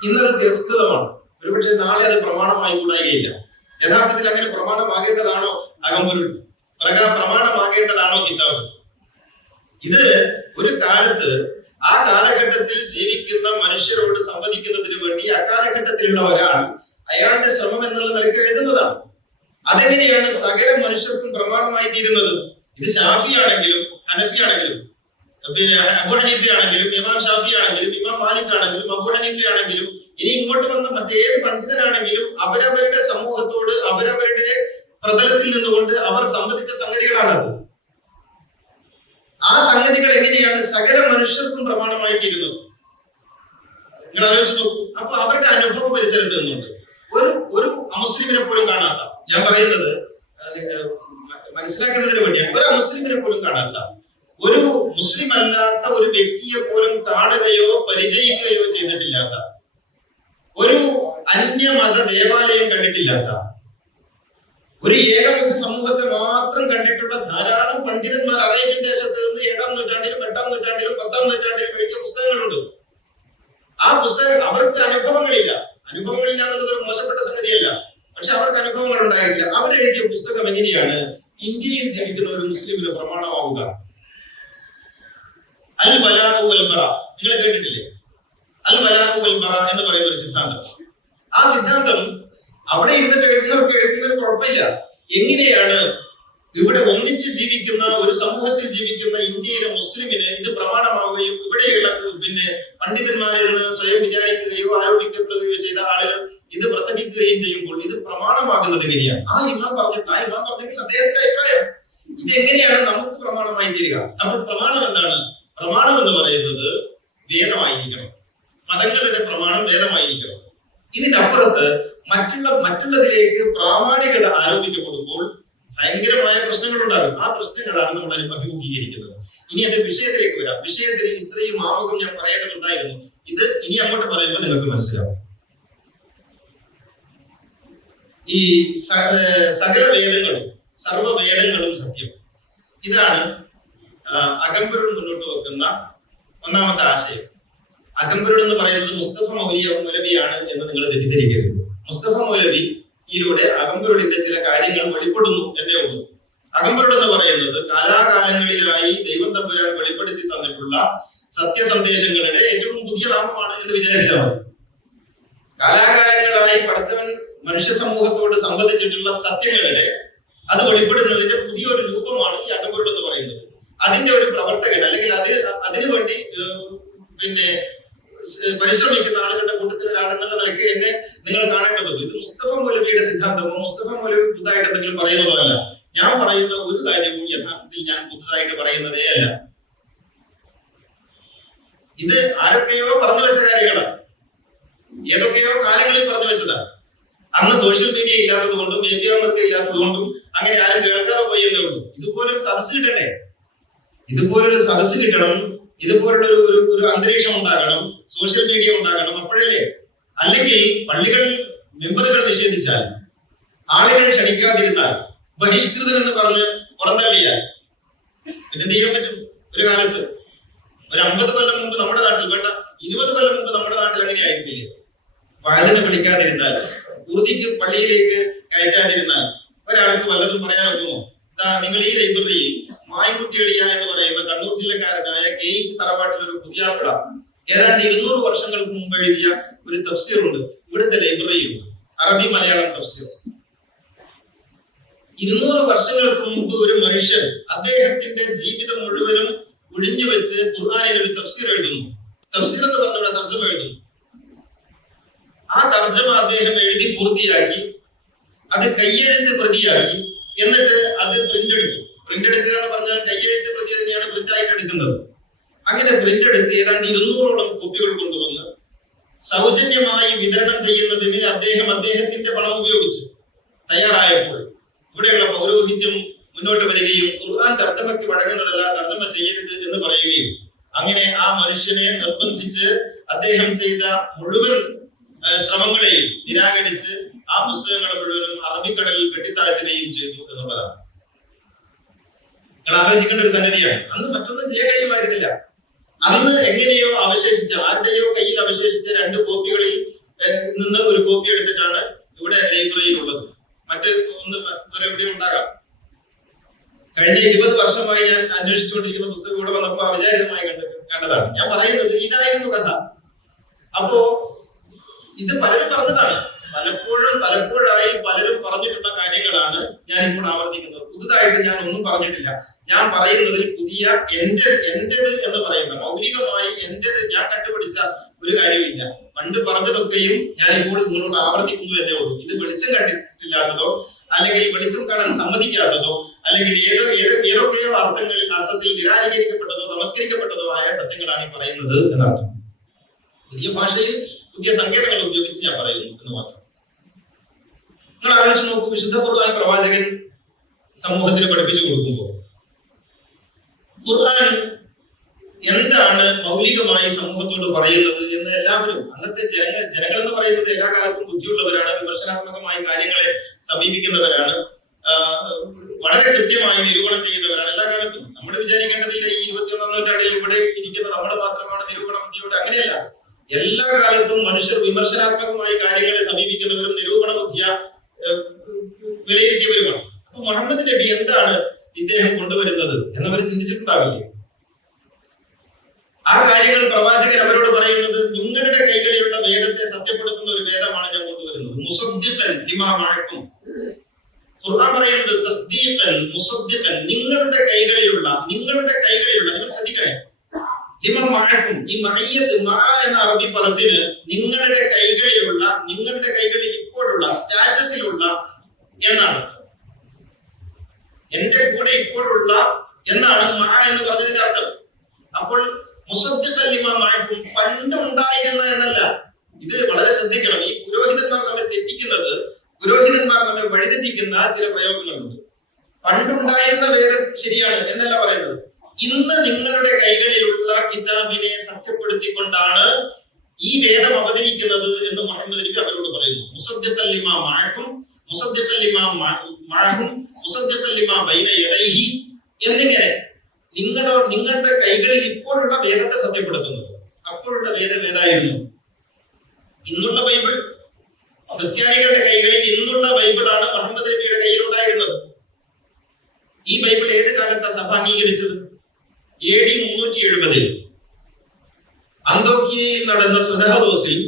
ഇന്നത് തിരസ്കൃതമാണ്, ഒരുപക്ഷെ നാളെ അത് പ്രമാണമായി കൂടായികയില്ല. യഥാർത്ഥത്തിൽ അങ്ങനെ പ്രമാണമാകേണ്ടതാണോ അകമ്പൊരുൾ? പ്രമാണമാകേണ്ടതാണോ കിതാബ്? ഇത് ഒരു കാലത്ത് ആ കാലഘട്ടത്തിൽ ജീവിക്കുന്ന മനുഷ്യരോട് സംവദിക്കുന്നതിന് വേണ്ടി അക്കാലഘട്ടത്തിലുള്ള ഒരാൾ അയാളുടെ ശ്രമം എന്നുള്ള നിലയ്ക്ക് എഴുതുന്നതാണ്. അതെങ്ങനെയാണ് സകല മനുഷ്യർക്കും പ്രമാണമായി തീരുന്നത്? ഇത് ഷാഫി ആണെങ്കിലും ഹനഫി ആണെങ്കിലും അബു ഹനീഫ ആണെങ്കിലും ഇമാം ഷാഫി ആണെങ്കിലും ഇമാം മാലിക് ആണെങ്കിലും അബു ഹനീഫ ആണെങ്കിലും ഇനി ഇങ്ങോട്ട് വന്ന മറ്റേത് പണ്ഡിതനാണെങ്കിലും അവരവരുടെ സമൂഹത്തോട് അവരവരുടെ പ്രതലത്തിൽ നിന്നുകൊണ്ട് അവർ സംവദിച്ച സംഗതികളാണത്. ആ സംഗതികൾ എങ്ങനെയാണ് സകല മനുഷ്യർക്കും പ്രമാണമായി തീരുന്നത്? നിങ്ങൾ ആലോചിച്ച് നോക്കൂ. അപ്പൊ അവരുടെ അനുഭവ പരിസരത്ത് നിന്നുണ്ട് ഒരു ഒരു അമുസ്ലിമിനെ പോലും കാണാത്ത, ഞാൻ പറയുന്നത് മനസ്സിലാക്കുന്നതിന് വേണ്ടിയാണ്, ഒരു അമുസ്ലിമിനെ പോലും കാണാത്ത, ഒരു മുസ്ലിം അല്ലാത്ത ഒരു വ്യക്തിയെ പോലും കാണുകയോ പരിചയിക്കുകയോ ചെയ്തിട്ടില്ലാത്ത, ഒരു അന്യമത ദേവാലയം കണ്ടിട്ടില്ലാത്ത, ഒരു ഏകമുഖ സമൂഹത്തെ മാത്രം കണ്ടിട്ടുള്ള ധാരാളം പണ്ഡിതന്മാർ അറേബ്യൻ ദേശത്ത് നിന്ന് 7-ാം നൂറ്റാണ്ടിലും 8-ാം നൂറ്റാണ്ടിലും 10-ാം നൂറ്റാണ്ടിലും എഴുതിയ പുസ്തകങ്ങളുണ്ട്. ആ പുസ്തകം അവർക്ക് അനുഭവങ്ങളില്ല എന്നുള്ളത് ഒരു മോശപ്പെട്ട സംഗതിയല്ല, പക്ഷെ അവർക്ക് അനുഭവങ്ങൾ ഉണ്ടായില്ല. അവരെഴുതിയ പുസ്തകം എങ്ങനെയാണ് ഇന്ത്യയിൽ ജീവിക്കുന്ന ഒരു മുസ്ലിമിന് പ്രമാണമാവുക? അൽ ബലാഉ വൽ ബറ, നിങ്ങൾ കേട്ടിട്ടില്ലേ? അൽ ബലാഉ വൽ ബറ എന്ന് പറയുന്ന ഒരു സിദ്ധാന്തം. ആ സിദ്ധാന്തം അവിടെ ഇരുന്നിട്ട് എഴുതുന്നവർക്ക് കുഴപ്പമില്ല. എങ്ങനെയാണ് ഇവിടെ ഒന്നിച്ച് ജീവിക്കുന്ന ഒരു സമൂഹത്തിൽ ജീവിക്കുന്ന ഇന്ത്യയിലെ മുസ്ലിമിന് ഇത് പ്രമാണമാവുകയും ഇവിടെയുള്ള പിന്നെ പണ്ഡിതന്മാരിൽ നിന്ന് സ്വയം വിചാരിക്കുകയോ ആരോപിക്കപ്പെടുകയോ ചെയ്ത ആളുകൾ ഇത് പ്രസംഗിക്കുകയും ചെയ്യുമ്പോൾ ഇത് പ്രമാണമാകുന്നത് എങ്ങനെയാണ്? ആ ഇമാം പറഞ്ഞെങ്കിൽ അദ്ദേഹത്തിന്റെ അഭിപ്രായം. ഇത് എങ്ങനെയാണ് നമുക്ക് പ്രമാണമായി തീരുക? അപ്പോൾ പ്രമാണം എന്താണ്? പ്രമാണം എന്ന് പറയുന്നത് വേദമായിരിക്കണം. മതങ്ങളുടെ പ്രമാണം വേദമായിരിക്കണം. ഇതിനപ്പുറത്ത് മറ്റുള്ളതിലേക്ക് പ്രാമാണികത ആരോപിക്കപ്പെടുമ്പോൾ ഭയങ്കരമായ പ്രശ്നങ്ങൾ ഉണ്ടാകും. ആ പ്രശ്നങ്ങളാണ് നമ്മൾ അഭിമുഖീകരിക്കുന്നത്. ഇനി എന്റെ വിഷയത്തിലേക്ക് വരാം. വിഷയത്തിൽ ഇത്രയും ആമുഖം ഞാൻ പറയേണ്ടതുണ്ടായിരുന്നു. ഇത് ഇനി അങ്ങോട്ട് പറയുമ്പോൾ നിങ്ങൾക്ക് മനസ്സിലാവും. ഈ സകല വേദങ്ങളും സർവ്വവേദങ്ങളും സത്യം, ഇതാണ് അകമ്പൊരുൾ മുന്നോട്ട് വെക്കുന്ന ഒന്നാമത്തെ ആശയം. അകമ്പൊരുൾ എന്ന് പറയുന്നത് മുസ്തഫ മൗലവിയാണ് എന്ന് നിങ്ങൾ തെറ്റിദ്ധരിക്കരുത്. മുസ്തഫ മൗലവിയിലൂടെ അകമ്പൊരുളിന്റെ ചില കാര്യങ്ങൾ വെളിപ്പെടുന്നു എന്നേ ഉള്ളൂ. അകമ്പൊരുൾ എന്ന് പറയുന്നത് കാലാകാലങ്ങളിലായി ദൈവം തമ്പുരാൻ വെളിപ്പെടുത്തി തന്നിട്ടുള്ള സത്യസന്ദേശങ്ങളുടെ ഏറ്റവും പുതിയ നാമമാണ് എന്ന് വിചാരിച്ചാൽ മതി. കാലാകാലങ്ങളായി പഠിച്ചവൻ മനുഷ്യ സമൂഹത്തോട് സംവദിച്ചിട്ടുള്ള സത്യങ്ങളുടെ അത് വെളിപ്പെടുന്നതിന്റെ പുതിയൊരു രൂപമാണ് ഈ അകമ്പൊരുൾ എന്ന് പറയുന്നത്. അതിന്റെ ഒരു പ്രവർത്തകൻ അല്ലെങ്കിൽ അതിനുവേണ്ടി പിന്നെ പരിശ്രമിക്കുന്ന ആളുകളുടെ കൂട്ടത്തിലാണെന്നുള്ള നിലയ്ക്ക് എന്നെ നിങ്ങൾ കാണേണ്ടതുള്ളൂ. ഇത് മുസ്തഫ മൗലവിയുടെ സിദ്ധാന്തം മുസ്തഫ മൗലവി പുതുതായിട്ട് എന്തെങ്കിലും പറയുന്നതോ അല്ല. ഞാൻ പറയുന്ന ഒരു കാര്യവും യഥാർത്ഥത്തിൽ ഞാൻ പുതുതായിട്ട് പറയുന്നതേ അല്ല. ഇത് ആരൊക്കെയോ പറഞ്ഞു വെച്ച കാര്യങ്ങളാണ്, ഏതൊക്കെയോ കാലങ്ങളിൽ പറഞ്ഞു വെച്ചതാണ്. അന്ന് സോഷ്യൽ മീഡിയ ഇല്ലാത്തത് കൊണ്ടും APR ഇല്ലാത്തത് കൊണ്ടും അങ്ങനെ ആരും കേൾക്കാതെ പോയി എന്നേ ഉള്ളൂ. ഇതുപോലൊരു സദസ് കിട്ടണ്ടേ, ഇതുപോലൊരു സദസ് കിട്ടണം, ഇതുപോലുള്ള ഒരു അന്തരീക്ഷം ഉണ്ടാകണം, സോഷ്യൽ മീഡിയ ഉണ്ടാകണം, അപ്പോഴല്ലേ. അല്ലെങ്കിൽ പള്ളികൾ മെമ്പറുകൾ നിഷേധിച്ചാൽ, ആളുകൾ ക്ഷണിക്കാതിരുന്നാൽ, ബഹിഷ്കൃതൻ എന്ന് പറഞ്ഞ് പുറന്തള്ളിയാൽ പിന്നെന്ത് ചെയ്യാൻ പറ്റും? ഒരു കാലത്ത് ഒരു 50 കൊല്ലം മുമ്പ് നമ്മുടെ നാട്ടിൽ, വേണ്ട 20 കൊല്ലം മുമ്പ് നമ്മുടെ നാട്ടിൽ അങ്ങനെ ആയിരുന്നില്ലേ? വഴുതിനെ വിളിക്കാതിരുന്നാൽ, ഊർജിക്ക് പള്ളിയിലേക്ക് കയറ്റാതിരുന്നാൽ ഒരാൾക്ക് വല്ലതും പറയാൻ പറ്റുമോ? നിങ്ങൾ ഈ ലൈബ്രറിയിൽ മായക്കുട്ടി എളിയ എന്ന് പറയുന്ന കണ്ണൂർ ജില്ലക്കാരനായ കെ തറവാട്ടിലൊരു പുതിയാപ്പിള ഏതാണ്ട് 200 വർഷങ്ങൾക്ക് മുമ്പ് എഴുതിയ ഒരു തഫ്സീർ ഉണ്ട് ഇവിടുത്തെ ലൈബ്രറിയിൽ, അറബി മലയാളം തഫ്സീർ. 200 വർഷങ്ങൾക്ക് മുമ്പ് ഒരു മനുഷ്യൻ അദ്ദേഹത്തിന്റെ ജീവിതം മുഴുവനും ഒഴിഞ്ഞു വെച്ച് ഖുർആനിൽ ഒരു തഫ്സീർ എഴുതുന്നു. തഫ്സീർ എന്ന് പറഞ്ഞ തർജ്ജമ എഴുതുന്നു. ആ തർജ്ജമ അദ്ദേഹം എഴുതി പൂർത്തിയാക്കി, അത് കയ്യെഴുത്ത് പ്രതിയാക്കി, എന്നിട്ട് അത് പ്രിന്റ് എടുക്കും. പ്രിന്റ് എടുക്കുക എന്ന് പറഞ്ഞാൽ കയ്യെഴുത്ത് പ്രതി തന്നെയാണ് പ്രിന്റ് ആയിട്ട് എടുക്കുന്നത്. അങ്ങനെ പ്രിന്റ് എടുത്ത് ഏതാണ്ട് 200ഓളം കോപ്പികൾ കൊണ്ടുവന്ന് സൗജന്യമായി വിതരണം ചെയ്യുന്നതിന് അദ്ദേഹം അദ്ദേഹത്തിന്റെ പണം ഉപയോഗിച്ച് തയ്യാറായപ്പോൾ ഇവിടെയുള്ള പൗരോഹിത്യം മുന്നോട്ട് വരികയും ഖുർആൻ തർജ്ജമയ്ക്ക് വഴങ്ങുന്നതല്ല, തർജ്ജമ ചെയ്യരുത് എന്ന് പറയുകയും അങ്ങനെ ആ മനുഷ്യനെ നിർബന്ധിച്ച് അദ്ദേഹം ചെയ്ത മുഴുവൻ ശ്രമങ്ങളെയും നിരാകരിച്ച് ആ പുസ്തകങ്ങൾ മുഴുവനും അറബിക്കടലിൽ കെട്ടിത്താഴ്ത്തുകയും ചെയ്തു എന്നുള്ളതാണ്. നിങ്ങൾ ആലോചിക്കേണ്ട ഒരു സംഗതിയാണ്. അന്ന് മറ്റൊന്നും ചെയ്യാൻ കഴിയുമായിരുന്നില്ല. അന്ന് എങ്ങനെയോ അവശേഷിച്ച, ആരുടെയോ കയ്യിൽ അവശേഷിച്ച 2 കോപ്പികളിൽ നിന്ന് ഒരു കോപ്പി എടുത്തിട്ടാണ് ഇവിടെ ലൈബ്രറിയിൽ ഉള്ളത്. മറ്റ് ഒന്ന് വേറെ എവിടെ ഉണ്ടാകാം. കഴിഞ്ഞ 20 വർഷമായി ഞാൻ അന്വേഷിച്ചുകൊണ്ടിരിക്കുന്ന പുസ്തകം ഇവിടെ വന്നപ്പോൾ അവിചാരിതമായി കണ്ടതാണ്. ഞാൻ പറയുന്നത് ഇതായിരുന്നു കഥ. അപ്പോ ഇത് പലരും പറഞ്ഞതാണ്, പലപ്പോഴായി പലരും പറഞ്ഞിട്ടുള്ള കാര്യങ്ങളാണ് ഞാൻ ഇപ്പോൾ ആവർത്തിക്കുന്നത്. പുതുതായിട്ട് ഞാൻ ഒന്നും പറഞ്ഞിട്ടില്ല. ഞാൻ പറയുന്നതിൽ പുതിയ എന്റേത് എന്ന് പറയുന്ന മൗലികമായി എന്റേത് ഞാൻ കണ്ടുപിടിച്ച ഒരു കാര്യമില്ല. പണ്ട് പറഞ്ഞതൊക്കെയും ഞാൻ ഇപ്പോൾ നിങ്ങളോട് ആവർത്തിക്കുന്നു എന്നേ ഉള്ളൂ. ഇത് വെളിച്ചം കണ്ടിട്ടില്ലാത്തതോ അല്ലെങ്കിൽ വെളിച്ചം കാണാൻ സമ്മതിക്കാത്തതോ അല്ലെങ്കിൽ ഏതൊക്കെയോ അർത്ഥത്തിൽ നിരാകരിക്കപ്പെട്ടതോ നമസ്കരിക്കപ്പെട്ടതോ ആയ സത്യങ്ങളാണ് ഈ പറയുന്നത് എന്നർത്ഥം. പുതിയ ഭാഷയിൽ പുതിയ സങ്കേതങ്ങൾ ഉപയോഗിച്ച് ഞാൻ പറയുന്നു എന്ന് മാത്രം. നിങ്ങൾ ആലോചിച്ച് നോക്കൂ, വിശുദ്ധ ഖുർആൻ പ്രവാചകൻ സമൂഹത്തിന് പഠിപ്പിച്ചു കൊടുക്കുമ്പോൾ ഖുർആൻ എന്താണ് മൗലികമായി സമൂഹത്തോട് പറയുന്നത് എന്ന് എല്ലാവരും, അന്നത്തെ ജനങ്ങൾ എന്ന് പറയുന്നത് എല്ലാ കാലത്തും ബുദ്ധിയുള്ളവരാണ്, വിമർശനാത്മകമായ കാര്യങ്ങളെ സമീപിക്കുന്നവരാണ്, വളരെ കൃത്യമായി നിരൂപണം ചെയ്യുന്നവരാണ് എല്ലാ കാലത്തും. നമ്മൾ വിചാരിക്കേണ്ടതില്ല ഈ 21ാം നൂറ്റാണ്ടിൽ ഇവിടെ ഇരിക്കുന്ന നമ്മൾ മാത്രമാണ് നിരൂപണ ബുദ്ധിയോട്. അങ്ങനെയല്ല. എല്ലാ കാലത്തും മനുഷ്യർ വിമർശനാത്മകമായ കാര്യങ്ങളെ സമീപിക്കുന്നവരും നിരൂപണ ബുദ്ധിയ വിലയിരുത്തിയവരുമാണ്. അപ്പൊ മുഹമ്മദ് നബി എന്താണ് ഇദ്ദേഹം കൊണ്ടുവരുന്നത് എന്നവർ ചിന്തിച്ചിട്ടുണ്ടാവില്ലേ? ആ കാര്യങ്ങൾ പ്രവാചകൻ അവരോട് പറയുന്നത്, നിങ്ങളുടെ കൈകളിലുള്ള വേദത്തെ സത്യപ്പെടുത്തുന്ന ഒരു വേദമാണ് ഞാൻ കൊണ്ടുവരുന്നത്. മുസദ്ദിഖൻ ലിമാ മഅക്കും. ഖുർആൻ പറയുന്നത് തസ്ദീഖൻ മുസദ്ദിഖൻ, നിങ്ങളുടെ കൈകളിലുള്ള നിങ്ങൾ ശ്രദ്ധിക്കണേ, ലിമാ മഅക്കും. ഈ മഅയ്യത്ത് എന്ന അറബി പദത്തിന് നിങ്ങളുടെ കൈകളിൽ ഇപ്പോഴുള്ള സ്റ്റാറ്റസിലുള്ള എന്നാണ്, എന്റെ കൂടെ ഇപ്പോഴുള്ള എന്നാണ് മഅ എന്ന് പറഞ്ഞതിന്റെ അർത്ഥം. അപ്പോൾ മുസദ്ദിഖൻ ലിമാ മഅക്കും, പണ്ട് ഉണ്ടായിരുന്ന എന്നല്ല. ഇത് വളരെ ശ്രദ്ധിക്കണം. ഈ പുരോഹിതന്മാർ നമ്മെ വഴിതെറ്റിക്കുന്ന ചില പ്രയോഗങ്ങളുണ്ട്. പണ്ടുണ്ടായിരുന്ന വേദം ശരിയാണ് എന്നല്ല പറയുന്നത്. ഇന്ന് നിങ്ങളുടെ കൈകളിലുള്ള കിതാബിനെ സത്യപ്പെടുത്തിക്കൊണ്ടാണ് ഈ വേദം അവതരിക്കുന്നത് എന്ന് മുഹമ്മദ് നബി അവരോട് പറയുന്നു. മുസദ്ദിഖൻ ലിമാ മഅക്കും മുസദ്ദിഖൻ ലിമാ മഅഹും മുസദ്ദിഖൻ ലിമാ ബൈന യദൈഹി എന്നിങ്ങനെ നിങ്ങളുടെ കൈകളിൽ ഇപ്പോഴുള്ള വേദത്തെ സത്യപ്പെടുത്തുന്നത്. അപ്പോഴുള്ള വേദം ഏതായിരുന്നു? ഇന്നുള്ള ബൈബിൾ. ക്രിസ്ത്യാനികളുടെ കൈകളിൽ ഇന്നുള്ള ബൈബിളാണ് മുഹമ്മദ് നബിയുടെ കയ്യിൽ ഉണ്ടായിരുന്നത്. ഈ ബൈബിൾ ഏത് കാലത്താണ് സഭ അംഗീകരിച്ചത്? AD 370 അന്തോക്കിയയിൽ നടന്ന സുനഹദോസിൽ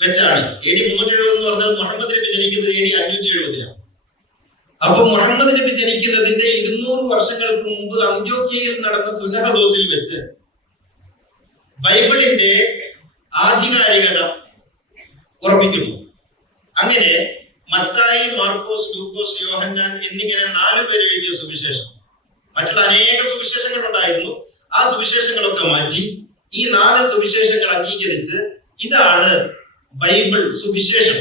വെച്ചാണ്. AD 370 എന്ന് പറഞ്ഞാൽ മുഹമ്മദ് നബി ജനിക്കുന്നത് AD 570. അപ്പൊ മുഹമ്മദ് നബി ജനിക്കുന്നതിന്റെ 200 വർഷങ്ങൾക്ക് മുമ്പ് അന്ത്യോക്യയിൽ നടന്ന സുന്നഹദോസിൽ വെച്ച് ബൈബിളിന്റെ ആധികാരികത ഉറപ്പിക്കുന്നു. അങ്ങനെ മത്തായി, മാർക്കോസ്, ലൂക്കോസ്, യോഹന്നാൻ എന്നിങ്ങനെ 4 പേര് എഴുതിയ സുവിശേഷം. മറ്റുള്ള അനേക സുവിശേഷങ്ങൾ ഉണ്ടായിരുന്നു. ആ സുവിശേഷങ്ങളൊക്കെ മാറ്റി ഈ 4 സുവിശേഷങ്ങൾ അംഗീകരിച്ച് ഇതാണ് ബൈബിൾ സുവിശേഷം,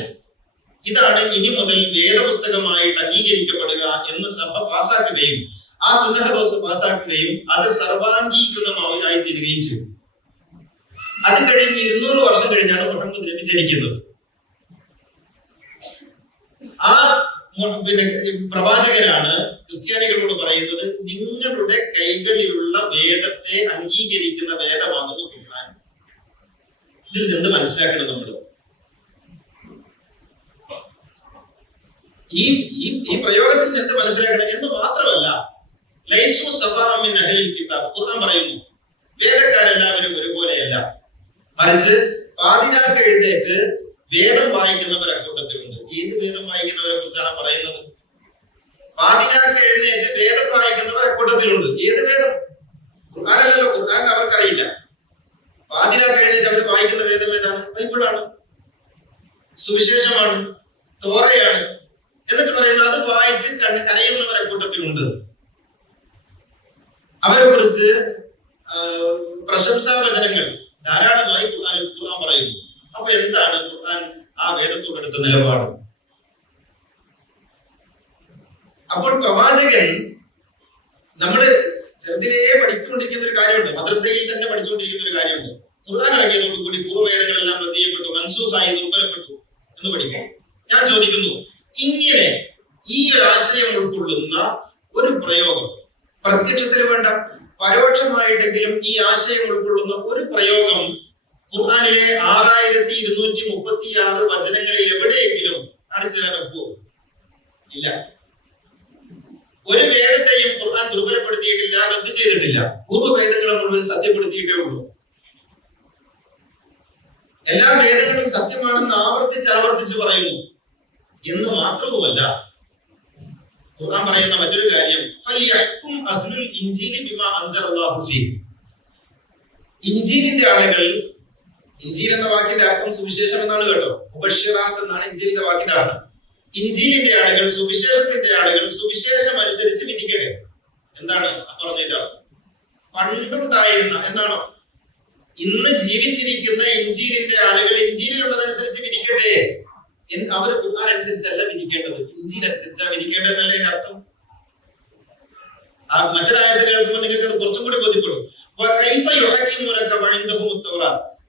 ഇതാണ് ഇനി മുതൽ വേദപുസ്തകമായിട്ട് അംഗീകരിക്കപ്പെടുക എന്ന് സഭ പാസാക്കുകയും ആ സുന്നഹദോസ് പാസാക്കുകയും അത് സർവാംഗീകൃതമായി തീരുകയും ചെയ്തു. അത് കഴിഞ്ഞ് 200 വർഷം കഴിഞ്ഞാണ് മുഹമ്മദ് നബി ജനിക്കുന്നത്. ആ പ്രവാചകനാണ് ക്രിസ്ത്യാനികളോട് പറയുന്നത്, നിങ്ങളുടെ കൈകളിലുള്ള വേദത്തെ അംഗീകരിക്കുന്ന വേദമാകുന്നു ഖുർആൻ. ഇതിൽ നിന്ന് മനസ്സിലാക്കണം നമ്മൾ ഈ പ്രയോഗത്തിൽ എന്ത് മനസ്സിലാക്കണം എന്ന് മാത്രമല്ല, ലൈസു സഫാഅ മിൻ അഹ്ലിൽ കിതാബ്, ഖുർആൻ പറയുന്നു വേദക്കാരെല്ലാവരും ഒരുപോലെയല്ല, മറിച്ച് പാതിരാക്ക് എഴുന്നേറ്റ് വേദം വായിക്കുന്നവർ അക്കൂട്ടത്തിലുണ്ട്. ഏത് വേദം വായിക്കുന്നവരെ കുറിച്ചാണ് പറയുന്നത്? പാതിരാക്ക് എഴുന്നേറ്റ് വേദം വായിക്കുന്നവർ അക്കൂട്ടത്തിലുണ്ട്. ഏത് വേദം? ഖുർആനല്ലല്ലോ, ഖുർആൻ അവർക്കറിയില്ല. പാതിരാക്ക് എഴുന്നേറ്റ് അവർ വായിക്കുന്ന വേദം ഏതാണ്? ബൈബിളാണ്, സുവിശേഷമാണ്, തോറയാണ്. എന്നിട്ട് പറയുന്നത് അത് വായിച്ച് കരയുന്നവരെ കൂട്ടത്തിലുണ്ട്. അവരെ കുറിച്ച് പ്രശംസാ വചനങ്ങൾ ധാരാളമായി ഖുർആൻ പറയുന്നു. അപ്പൊ എന്താണ് ഖുർആൻ ആ വേദത്തോടെടുത്ത നിലപാട്? അപ്പോൾ പ്രവാചകൻ നമ്മള് ചെറുതിലേ പഠിച്ചുകൊണ്ടിരിക്കുന്ന ഒരു കാര്യമുണ്ട്, മദ്രസയിൽ തന്നെ പഠിച്ചുകൊണ്ടിരിക്കുന്ന ഒരു കാര്യമുണ്ട്. ഖുർആൻ ഇറങ്ങിയതോടുകൂടി പൂർവ്വവേദങ്ങളെല്ലാം റദ്ദ് മൻസൂഖായി, ദുർബലപ്പെട്ടു എന്ന് പഠിക്കാം. ഞാൻ ചോദിക്കുന്നു, ഇങ്ങനെ ഈ ഒരു ആശയം ഉൾക്കൊള്ളുന്ന ഒരു പ്രയോഗം, പ്രത്യക്ഷത്തിൽ വേണ്ട പരോക്ഷമായിട്ടെങ്കിലും ഈ ആശയം ഉൾക്കൊള്ളുന്ന ഒരു പ്രയോഗം ഖുർആനിലെ 6236 വചനങ്ങളിൽ എവിടെയെങ്കിലും കാണിച്ചു തരാൻ ഒക്കുമോ? ഇല്ല. ഒരു വേദത്തെയും ഖുർആൻ ദുർബലപ്പെടുത്തിയിട്ടില്ല, റദ്ദ് ചെയ്തിട്ടില്ല. പൂർവ്വവേദങ്ങളെ മുഴുവൻ സത്യപ്പെടുത്തിയിട്ടേ ഉള്ളൂ. എല്ലാ വേദങ്ങളും സത്യമാണെന്ന് ആവർത്തിച്ച് പറയുന്നു എന്ന് മാത്രവുമല്ല, ഖുർആൻ പറയുന്ന മറ്റൊരു കാര്യം, ഫൽയഹ്കും അഹ്ലുൽ ഇൻജീലി ബിമാ അൻസലല്ലാഹു ഫീഹി. ഇൻജീലിന്റെ ആളുകൾ, ഇൻജീൽ എന്ന വാക്കിന്റെ അർത്ഥം സുവിശേഷം എന്നാണ് കേട്ടോ, മുബശ്ശിറാത്ത് എന്നാണ് ഇൻജീലിന്റെ വാക്കിന്റെ അർത്ഥം. ഇൻജീലിന്റെ ആളുകൾ, സുവിശേഷത്തിന്റെ ആളുകൾ സുവിശേഷം അനുസരിച്ച് വിധിക്കട്ടെ. എന്താണ് പറഞ്ഞതിന്റെ അർത്ഥം? പണ്ടുണ്ടായിരുന്ന എന്നാണോ? ഇന്ന് ജീവിച്ചിരിക്കുന്ന ഇൻജീലിന്റെ ആളുകൾ ഇൻജീലിലുള്ളതനുസരിച്ച് വിധിക്കട്ടെ. അവർ ഖുർആൻ അനുസരിച്ചല്ല വിധിക്കേണ്ടത്, ഇൻജീൽ അനുസരിച്ചാ വിധിക്കേണ്ടതെന്നല്ലേ അർത്ഥം. മറ്റൊരായത്ത് കേൾക്കുമ്പോൾ നിങ്ങൾക്ക് കുറച്ചും കൂടി ബോധ്യപ്പെടും.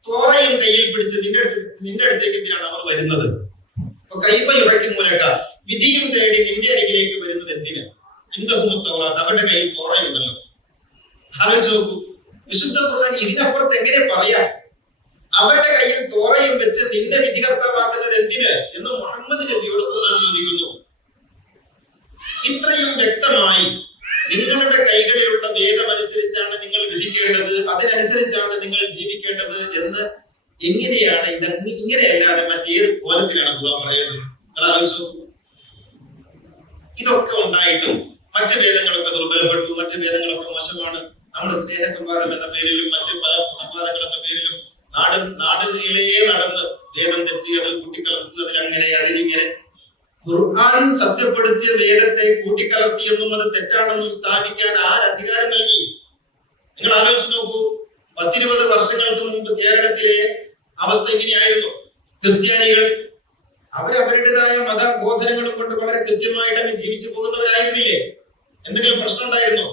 തോറയും കയ്യിൽ പിടിച്ച് നിന്റെ അടുത്തേക്ക് എന്തിനാണ് അവർ വരുന്നത്? വിധിയും തേടി നിന്റെ അരികിലേക്ക് വരുന്നത് എന്തിനാ? ഇന്ദഹുമുത്തൗറാത്ത്, അവരുടെ കയ്യിൽ തോറയുണ്ടല്ലോ. ആലോചിച്ച് നോക്കൂ, വിശുദ്ധ ഖുർആൻ ഇതിനപ്പുറത്ത് എങ്ങനെ പറയാം? അവരുടെ കയ്യിൽ തോറയും വെച്ച് നിന്നെ വിധികർത്താവാക്കുന്നത് എന്തിന് എന്ന് മുഹമ്മദ് നബിയോട് ഖുർആൻ ചോദിക്കുന്നു. ഇത്രയും വ്യക്തമായി നിങ്ങളുടെ കൈകളിലുള്ള വേദം അനുസരിച്ചാണ് നിങ്ങൾ വിധിക്കേണ്ടത്, അതിനനുസരിച്ചാണ് നിങ്ങൾ ജീവിക്കേണ്ടത് എന്ന് എങ്ങനെയാണ്? ഇങ്ങനെയല്ലാതെ മറ്റേത് കോലത്തിലാണ് ഖുർആൻ പറയുന്നത്? നിങ്ങൾ ആലോചിച്ചു. ഇതൊക്കെ ഉണ്ടായിട്ടും മറ്റു വേദങ്ങളൊക്കെ ദുർബലപ്പെട്ടു, മറ്റു വേദങ്ങളൊക്കെ മോശമാണ്. നമ്മുടെ സ്നേഹ സംവാദം എന്ന പേരിലും മറ്റു പല സംവാദങ്ങൾ എന്ന പേരിലും നാട് നീളേ നടന്ന് വേദം തെറ്റി, അതിൽ കൂട്ടിക്കലർത്തി, അതിലങ്ങനെ അതിലിങ്ങനെ. ഖുർആൻ സത്യപ്പെടുത്തിയ വേദത്തെ കൂട്ടിക്കലർത്തിയെന്നും അത് തെറ്റാണെന്നും സ്ഥാപിക്കാൻ ആരധികാരം നൽകി? നിങ്ങൾ ആലോചിച്ച് നോക്കൂ. 10-20 വർഷങ്ങൾക്ക് മുമ്പ് കേരളത്തിലെ അവസ്ഥ എങ്ങനെയായിരുന്നു? ക്രിസ്ത്യാനികൾ അവരവരുടേതായ മതബോധനങ്ങളും കൊണ്ട് വളരെ കൃത്യമായിട്ട് അങ്ങ് ജീവിച്ചു പോകുന്നവരായിരുന്നില്ലേ? എന്തെങ്കിലും പ്രശ്നം ഉണ്ടായിരുന്നോ?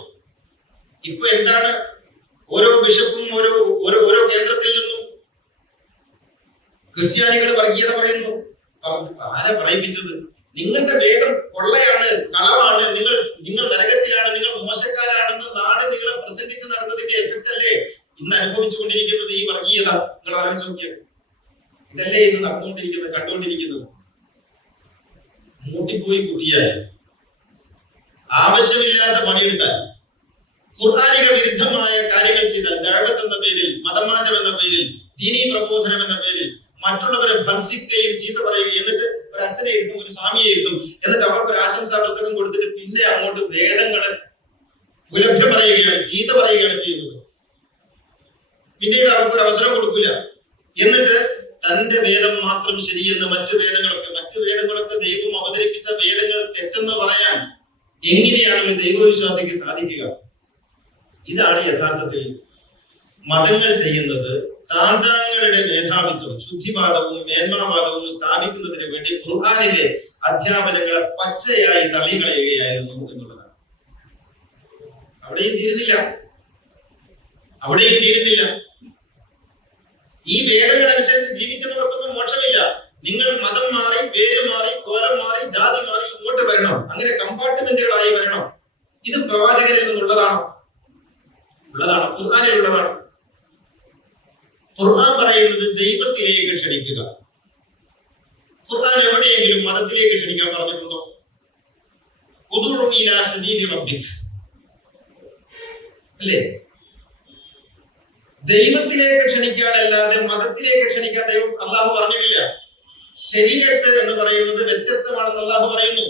ഇപ്പൊ എന്താണ്? ഓരോ ബിഷപ്പും ഓരോ കേന്ദ്രത്തിൽ നിന്നും ക്രിസ്ത്യാനികൾ വർഗീയത പറയുന്നു. ആരെ പറയിപ്പിച്ചത്? നിങ്ങളുടെ വേദം കൊള്ളയാണ്, കളവാണ്, നിങ്ങൾ നരകത്തിലാണ്, നിങ്ങൾ മോശക്കാരാണെന്ന് നാട് നിങ്ങളെ പ്രസംഗിച്ച് നടന്നതിന്റെ എഫക്റ്റ് അല്ലേ ഇന്ന് അനുഭവിച്ചുകൊണ്ടിരിക്കുന്നത് ഈ വർഗീയത? നിങ്ങൾ ആലോചിച്ച് നോക്കിയത്. ഇതല്ലേ ഇന്ന് നടന്നുകൊണ്ടിരിക്കുന്നത്, കണ്ടുകൊണ്ടിരിക്കുന്നത്. മൂട്ടിപ്പോയി കുത്തിയാൽ, ആവശ്യമില്ലാത്ത പണിയെടുത്താൽ, ഖുർആനിക വിരുദ്ധമായ കാര്യങ്ങൾ ചെയ്താൽ, ദഅവത്ത് എന്ന പേരിൽ, മതമാറ്റം എന്ന പേരിൽ, ദീനീ പ്രബോധനം എന്ന പേരിൽ മറ്റുള്ളവരെ ഭർഷിക്കുകയും ചീത്ത പറയുകയും, എന്നിട്ട് ഒരു അച്ഛനെ ഇരുത്തും, ഒരു സ്വാമിയെ ഇരുത്തും, എന്നിട്ട് അവർക്ക് ഒരു ആശംസാ പ്രസംഗം കൊടുത്തിട്ട് പിന്നെ അങ്ങോട്ട് വേദങ്ങളെ ഉലഭ്യ പറയുകയാണ്, ചീത്ത പറയുകയാണ് ചെയ്യുന്നത്. പിന്നീട് അവർക്ക് ഒരു അവസരം കൊടുക്കില്ല. എന്നിട്ട് തന്റെ വേദം മാത്രം ശരിയെന്ന് മറ്റു വേദങ്ങളൊക്കെ, മറ്റു മറ്റു വേദങ്ങളൊക്കെ ദൈവം അവതരിപ്പിച്ച വേദങ്ങൾ തെറ്റെന്ന് പറയാൻ എങ്ങനെയാണ് ഒരു ദൈവവിശ്വാസിക്ക് സാധിക്കുക? ഇതാണ് യഥാർത്ഥത്തിൽ മതങ്ങൾ ചെയ്യുന്നത്. താന്താങ്ങളുടെ മേധാവിത്വം, ശുദ്ധിവാദവും മേന്മാവാദവും സ്ഥാപിക്കുന്നതിന് വേണ്ടി ഖുർആനിലെ അധ്യാപനങ്ങളെ പച്ചയായി തള്ളിക്കളയുകയായിരുന്നു എന്നുള്ളതാണ്. അവിടെയും തീരുന്നില്ല. ഈ വേദങ്ങൾ അനുസരിച്ച് ജീവിക്കുന്നവർക്കൊന്നും മോക്ഷമില്ല. നിങ്ങൾ മതം മാറി, പേര് മാറി, കോലം മാറി, ജാതി മാറി ഇങ്ങോട്ട് വരണം, അങ്ങനെ കമ്പാർട്ട്മെന്റുകളായി വരണം. ഇത് പ്രവാചകനിൽ നിന്നുള്ളതാണ്, ഖുർആനിലുള്ളതാണ്. ഖുർആൻ പറയുന്നത് ദൈവത്തിലേക്ക് ക്ഷണിക്കുക. ഖുർആൻ എവിടെയെങ്കിലും മതത്തിലേക്ക് ക്ഷണിക്കാൻ പറഞ്ഞിട്ടുണ്ടോ? ഉദുഉ ഇലാ സബീലി റബ്ബിക് അല്ലേ? ദൈവത്തിലേക്ക് ക്ഷണിക്കാനല്ലാതെ മതത്തിലേക്ക് ക്ഷണിക്കാൻ ദൈവം അള്ളാഹു പറഞ്ഞിട്ടില്ല. ശരീഅത്ത് എന്ന് പറയുന്നത് വ്യത്യസ്തമാണെന്ന് അള്ളാഹു പറയുന്നു.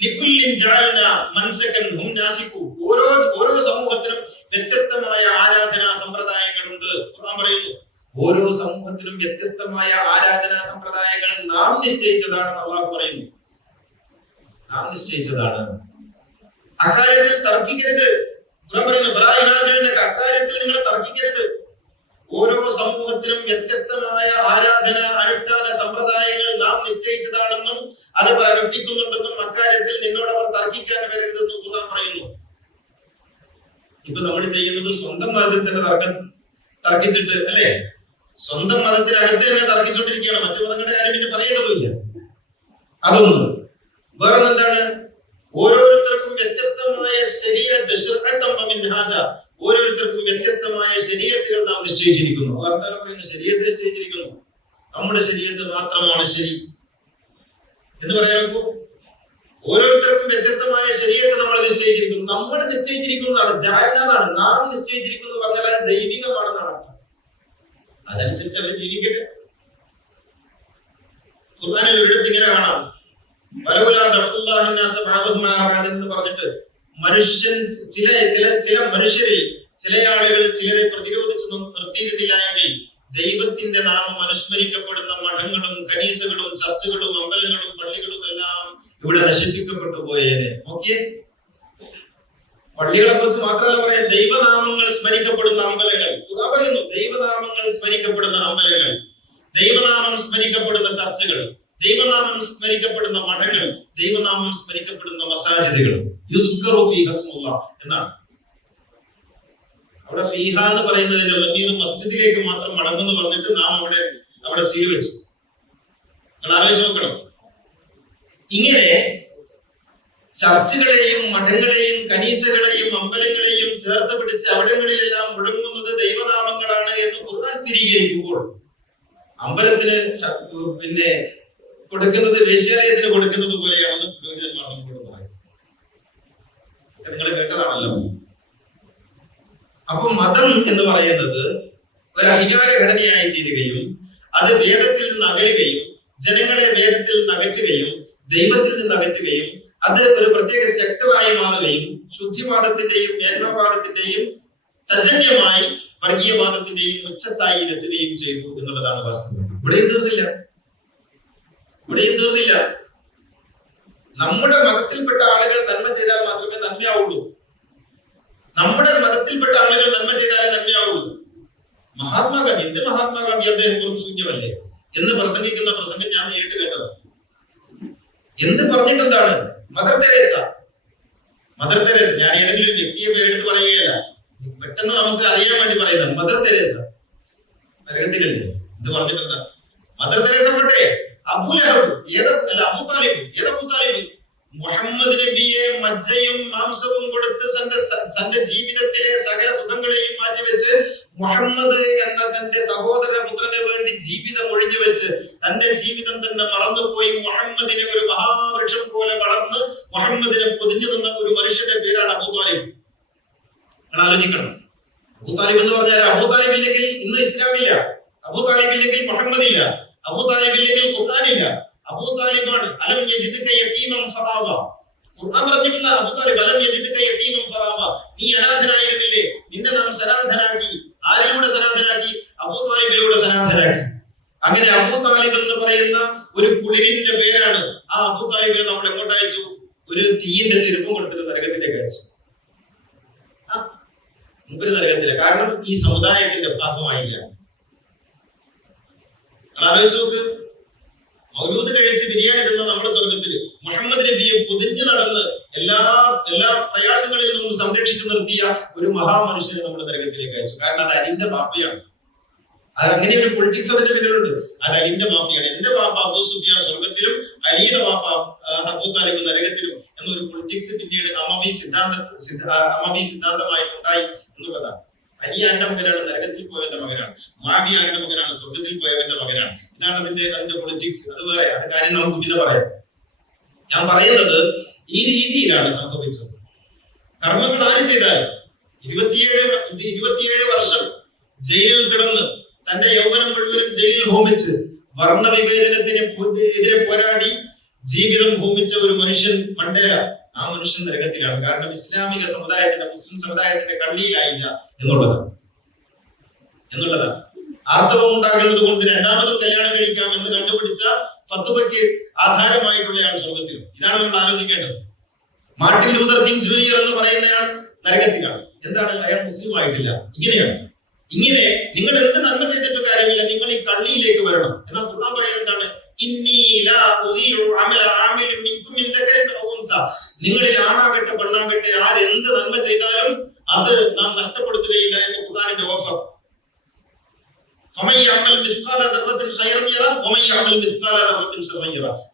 ലികുല്ലിൻ ജഅൽനാ മൻസകൻ ഹും നാസികു. ഓരോ സമൂഹത്തിനും വ്യത്യസ്തമായ ആരാധനാ സമ്പ്രദായങ്ങളുണ്ട്. ഖുർആൻ പറയുന്നു ഓരോ സമൂഹത്തിനും വ്യത്യസ്തമായ ആരാധനാ സമ്പ്രദായങ്ങൾ നാം നിശ്ചയിച്ചതാണെന്ന് അള്ളാഹു പറയുന്നു. നാം നിശ്ചയിച്ചതാണ്. അക്കാര്യത്തിൽ തർക്കിക്കരുത്. ഖുർആൻ പറയുന്നു അക്കാര്യത്തിൽ നിങ്ങൾ തർക്കിക്കരുത്. ഓരോ സമൂഹത്തിനും വ്യത്യസ്തമായ ആരാധന അനുഷ്ഠാന സമ്പ്രദായങ്ങൾ നാം നിശ്ചയിച്ചതാണെന്നും അത് പ്രകടിപ്പിക്കുന്നുണ്ടെന്നും അക്കാര്യത്തിൽ നിന്നോട് അവർ തർക്കിക്കാൻ വരരുതെന്നും ഖുർആൻ പറയുന്നു. ഇപ്പൊ നമ്മൾ ചെയ്യുന്നത് സ്വന്തം മതത്തിൽ തന്നെ തർക്കിച്ചിട്ട് അല്ലെ, സ്വന്തം മതത്തിനകത്ത് തന്നെ തർക്കിച്ചുകൊണ്ടിരിക്കുകയാണ്. മറ്റു മതങ്ങളുടെ കാര്യം പിന്നെ പറയേണ്ടതുമില്ല. അതൊന്നും വേറെന്താണ്? ഓരോരുത്തർക്കും വ്യത്യസ്തമായ ശരീഅത്ത്, ഓരോരുത്തർക്കും വ്യത്യസ്തമായ ശരീഅത്തുകൾ നാം നിശ്ചയിച്ചിരിക്കുന്നു. ശരീഅത്ത് നിശ്ചയിച്ചിരിക്കുന്നു. നമ്മുടെ ശരീഅത്ത് മാത്രമാണ് ശരി എന്ന് പറയാമോ? ഓരോരുത്തർക്കും വ്യത്യസ്തമായ ശരീഅത്ത് നമ്മൾ നിശ്ചയിച്ചിരിക്കുന്നു. നമ്മൾ നിശ്ചയിച്ചിരിക്കുന്നതാണ്, ജായനാണ്, നാം നിശ്ചയിച്ചിരിക്കുന്നു പറഞ്ഞാൽ അത് ദൈവികമാണെന്നാണ് അർത്ഥം. അതനുസരിച്ച് അവർ ജീവിക്കട്ടെ. ഖുർആനിൽ ഒരിടത്ത് ഇങ്ങനെ കാണാം, എന്ന് പറഞ്ഞിട്ട് മനുഷ്യൻ ചില മനുഷ്യരിൽ ചില ആളുകൾ ചിലരെ പ്രതിരോധിച്ചു നിർത്തിയിരുന്നില്ല എങ്കിൽ ദൈവത്തിന്റെ നാമം അനുസ്മരിക്കപ്പെടുന്ന മഠങ്ങളും കനീസകളും ചർച്ചുകളും അമ്പലങ്ങളും പള്ളികളും എല്ലാം ഇവിടെ നശിപ്പിക്കപ്പെട്ടു പോയേനെ. നോക്കിയേ, പള്ളികളെ കുറിച്ച് മാത്രമല്ല പറയാൻ, ദൈവനാമങ്ങൾ സ്മരിക്കപ്പെടുന്ന അമ്പലങ്ങൾ. ഖുർആൻ പറയുന്നു ദൈവനാമങ്ങൾ സ്മരിക്കപ്പെടുന്ന അമ്പലങ്ങൾ, ദൈവനാമം സ്മരിക്കപ്പെടുന്ന ചർച്ചുകൾ, ദൈവനാമം സ്മരിക്കപ്പെടുന്ന മഠങ്ങൾ, ദൈവനാമം സ്മരിക്കപ്പെടുന്ന മസാജിദുകൾ എന്നാണ്. അവിടെ ഫീഹ എന്ന് പറയുന്നതിന്റെ ലമീർ മസ്ജിദിലേക്ക് മാത്രം മടങ്ങുന്നു പറഞ്ഞിട്ട് നാം അവിടെ സീൽ വെച്ചു. നിങ്ങൾ ആലോചിച്ച് നോക്കണം. ഇങ്ങനെ ചർച്ചുകളെയും മഠങ്ങളെയും കനീസകളെയും അമ്പലങ്ങളെയും ചേർത്ത് പിടിച്ച് അവിടങ്ങളിലെല്ലാം മുഴങ്ങുന്നത് ദൈവനാമങ്ങളാണ് എന്ന് ഖുർആൻ സ്ഥിരീകരിക്കുമ്പോൾ അമ്പലത്തിന് പിന്നെ കൊടുക്കുന്നത് വേശ്യാലയത്തിന് കൊടുക്കുന്നത് പോലെയാണെന്ന് പുരോഹിതന്മാർ പറയും. നിങ്ങൾ കേട്ടതാണല്ലോ. അപ്പൊ മതം എന്ന് പറയുന്നത് ഒരു അധികാര ഘടനയായി തീരുകയും അത് വേദത്തിൽ നിന്ന് അകലുകയും ജനങ്ങളെ വേദത്തിൽ നിന്ന് അകറ്റുകയും ദൈവത്തിൽ നിന്ന് അകറ്റുകയും അത് ഒരു പ്രത്യേക സെക്ടറായി മാറുകയും ശുദ്ധിവാദത്തിന്റെയും മേന്മാവാദത്തിന്റെയും തജന്യമായി വർഗീയവാദത്തിന്റെയും ഉച്ചസ്ഥായിയിൽ എത്തുകയും ചെയ്തു എന്നുള്ളതാണ് വാസ്തവം. ഇവിടെയും തീർന്നില്ല. നമ്മുടെ മതത്തിൽപ്പെട്ട ആളുകൾ നന്മ ചെയ്താൽ മാത്രമേ നന്മയാവുള്ളൂ. നമ്മുടെ മതത്തിൽപ്പെട്ട ആളുകൾ നന്മ ചെയ്താലേ നന്മയാവുള്ളൂ. മഹാത്മാഗാന്ധി അദ്ദേഹം ഒരു ശൂന്യമല്ലേ എന്ന് പ്രസംഗിക്കുന്ന പ്രസംഗം ഞാൻ നേരിട്ട് കേട്ടതാണ്. എന്ത് പറഞ്ഞിട്ടെന്താണ്? മദർ തെരേസ, ഞാൻ ഏതെങ്കിലും വ്യക്തിയെ പേരെടുത്ത് പറയുകയല്ല, പെട്ടെന്ന് നമുക്ക് അറിയാൻ വേണ്ടി പറയുന്നത്. മദർ തെരേസ അറിയത്തില്ലല്ലേ എന്ത് പറഞ്ഞിട്ടെന്താ? മദർ തെരേസ പോട്ടെ, അബൂലഹബ് അബൂതാലിബ് മുഹമ്മദ് നബിയെ മജ്ജയും മാംസവും കൊടുത്ത് തന്റെ ജീവിതത്തിലെ സകല സുഖങ്ങളെയും മാറ്റിവെച്ച് മുഹമ്മദ് എന്ന തന്റെ സഹോദര പുത്രന് വേണ്ടി ജീവിതം ഒഴിഞ്ഞു വെച്ച് തന്റെ ജീവിതം തന്നെ മറന്നുപോയി മുഹമ്മദിനെ ഒരു മഹാവൃക്ഷം പോലെ വളർന്ന് മുഹമ്മദിനെ പൊതിഞ്ഞു നിന്ന ഒരു മനുഷ്യന്റെ പേരാണ് അബൂതാലിബ്. ആലോചിക്കണം. അബൂതാലിബ് എന്ന് പറഞ്ഞാൽ അബൂതാലിബ് ഇല്ലെങ്കിൽ ഇന്ന് ഇസ്ലാമില്ല, അബൂതാലിബ് ഇല്ലെങ്കിൽ മുഹമ്മദ് ഇല്ല, അബൂതാലിബ് ഇല്ലെങ്കിൽ ഖുർആനില്ല. അബൂതാലിബാണ്. അലം യജിദ്ക യതീമൻ ഫറാവ. ഖുർആൻ പറഞ്ഞിട്ടില്ല അബൂതാലിബ് അലം യജിദ്ക യതീമൻ ഫറാവ, നീ അനാഥനായിരുന്നില്ലേ, നിന്നെ നാം സനാഥനാക്കി. ആരിലൂടെ സനാഥനാക്കി? അബൂതാലിബിലൂടെ സനാഥനാക്കി. അങ്ങനെ അബൂതാലിബ് എന്ന് പറയുന്ന ഒരു കുളിരിന്റെ പേരാണ് മൂപ്പര് നരകത്തില്ല. കാരണം ഈ സമുദായത്തിന്റെ ഭാഗമായില്ല. ആലോചിച്ച് നോക്ക്, മൗലൂദ് കഴിച്ച് ബിരിയാണി തിന്ന നമ്മുടെ സ്വർഗത്തില് മുഹമ്മദ് നബിയെ പൊതിഞ്ഞു നടന്ന് എല്ലാ എല്ലാ പ്രയാസങ്ങളിൽ നിന്നും സംരക്ഷിച്ചു നിർത്തിയ ഒരു മഹാമനുഷ്യനെ നമ്മുടെ നരകത്തിലേക്ക് അയച്ചു. കാരണം അത് അലിന്റെ ബാപ്പയാണ്. അത് അങ്ങനെ ഒരു പൊളിറ്റിക്സ് അതിന്റെ പിന്നിലുണ്ട്. അത് അലിന്റെ ബാപ്പയാണ്. എന്റെ ബാപ്പ അബൂ സുഫിയാൻ സ്വർഗത്തിലും അലിയുടെ ബാപ്പ അബൂ താലിബ് നരകത്തിലും എന്നൊരു പൊളിറ്റിക്സ് പിന്നീട് അമവി സിദ്ധാന്തമായിട്ടുണ്ടായി എന്നുള്ളതാണ്. അലി ആന്റെ മകനാണ്, നരകത്തിൽ പോയവന്റെ മകനാണ്. മുആവിയ ആന്റെ മകനാണ്, സ്വർഗത്തിൽ പോയവന്റെ മകനാണ്. ഇതാണ് അതിന്റെ പൊളിറ്റിക്സ്. അത് വേറെ, അത് കാര്യം നമുക്ക് പിന്നെ പറയാം. ഞാൻ പറയുന്നത് ഈ രീതിയിലാണ് സംഭവിച്ചത്. കർമ്മങ്ങൾ ആര് ചെയ്താലും 27 വർഷം ജയിലിൽ കിടന്ന് തന്റെ യൗവനം മുഴുവനും ജയിലിൽ ഹോമിച്ച് വർണ്ണവിവേചനത്തിന് എതിരെ പോരാടി ജീവിതം ഹോമിച്ച ഒരു മനുഷ്യൻ മണ്ടേല, ആ മനുഷ്യൻ നരകത്തിലാണ്. കാരണം ഇസ്ലാമിക സമുദായത്തിന്റെ, മുസ്ലിം സമുദായത്തിന്റെ കള്ളിയിലായില്ല എന്നുള്ളതാണ്. ആർത്തവം ഉണ്ടാകുന്നത് കൊണ്ട് രണ്ടാമതും കല്യാണം കഴിക്കാം എന്ന് കണ്ടുപിടിച്ച ഫത്വയ്ക്ക് ആധാരമായിട്ടുള്ളയാൾ സ്വർഗത്തിൽ. ഇതാണ് നമ്മൾ ആലോചിക്കേണ്ടത്. മാർട്ടിൻ ലൂതർ കിങ് ജൂനിയർ എന്ന് പറയുന്നയാൾ നരകത്തിലാണ്. എന്താണ്? അയാൾ മുസ്ലിം ആയിട്ടില്ല. ഇങ്ങനെ നിങ്ങൾ എന്ത് നന്മ ചെയ്തിട്ട് കാര്യമില്ല, നിങ്ങൾ ഈ കള്ളിയിലേക്ക് വരണം. എന്നാൽ ഖുർആൻ പറയുന്നത് എന്താണ്? നിങ്ങളിൽ ആണാകട്ടെ പെണ്ണാകട്ടെ ആരെന്ത് നന്മ ചെയ്താലും അത് നാം നഷ്ടപ്പെടുത്തുകയില്ല എന്ന് ഖുർആനിന്റെ ഓഫർ.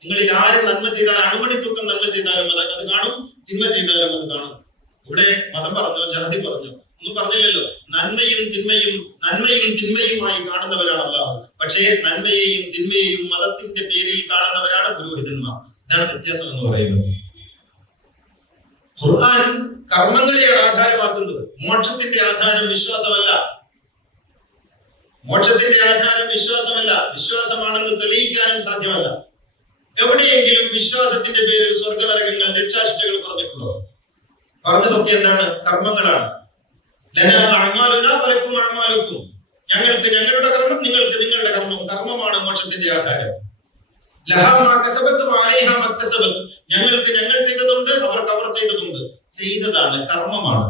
നിങ്ങളിൽ ആര് നന്മ ചെയ്താലും, അണുമണി തൂക്കം നന്മ ചെയ്താലും അത് കാണും, തിന്മ ചെയ്താലും അത് കാണും. ഇവിടെ മതം പറഞ്ഞോ, ജാതി പറഞ്ഞോ, ഒന്നും പറഞ്ഞില്ലല്ലോ. നന്മയും തിന്മയുമായി കാണുന്നവരാണ് അല്ലാഹു. പക്ഷേ നന്മയെയും തിന്മയെയും മതത്തിന്റെ പേരിൽ കാണുന്നവരാണ് പുരോഹിതന്മാർ. ഇതാണ് വ്യത്യാസം എന്ന് പറയുന്നത്. ഖുർആൻ കർമ്മങ്ങളെയാണ് ആധാരമാക്കുന്നത്. മോക്ഷത്തിന്റെ ആധാരം വിശ്വാസമല്ല. വിശ്വാസമാണെന്ന് തെളിയിക്കാനും സാധ്യമല്ല. എവിടെയെങ്കിലും വിശ്വാസത്തിന്റെ പേരിൽ സ്വർഗനരകങ്ങൾ, രക്ഷാശിക്ഷകൾ പറഞ്ഞിട്ടുണ്ടോ? പറഞ്ഞതൊക്കെ എന്താണ്? കർമ്മങ്ങളാണ്. ഞങ്ങൾക്ക് ഞങ്ങളുടെ കർമ്മം, നിങ്ങൾക്ക് നിങ്ങളുടെ കർമ്മം. കർമ്മമാണ് മോക്ഷത്തിന്റെ ആധാരം. ഞങ്ങൾക്ക് ഞങ്ങൾ ചെയ്തതുണ്ട്, അവർക്ക് അവർ ചെയ്തതുണ്ട്. ചെയ്തതാണ്, കർമ്മമാണ്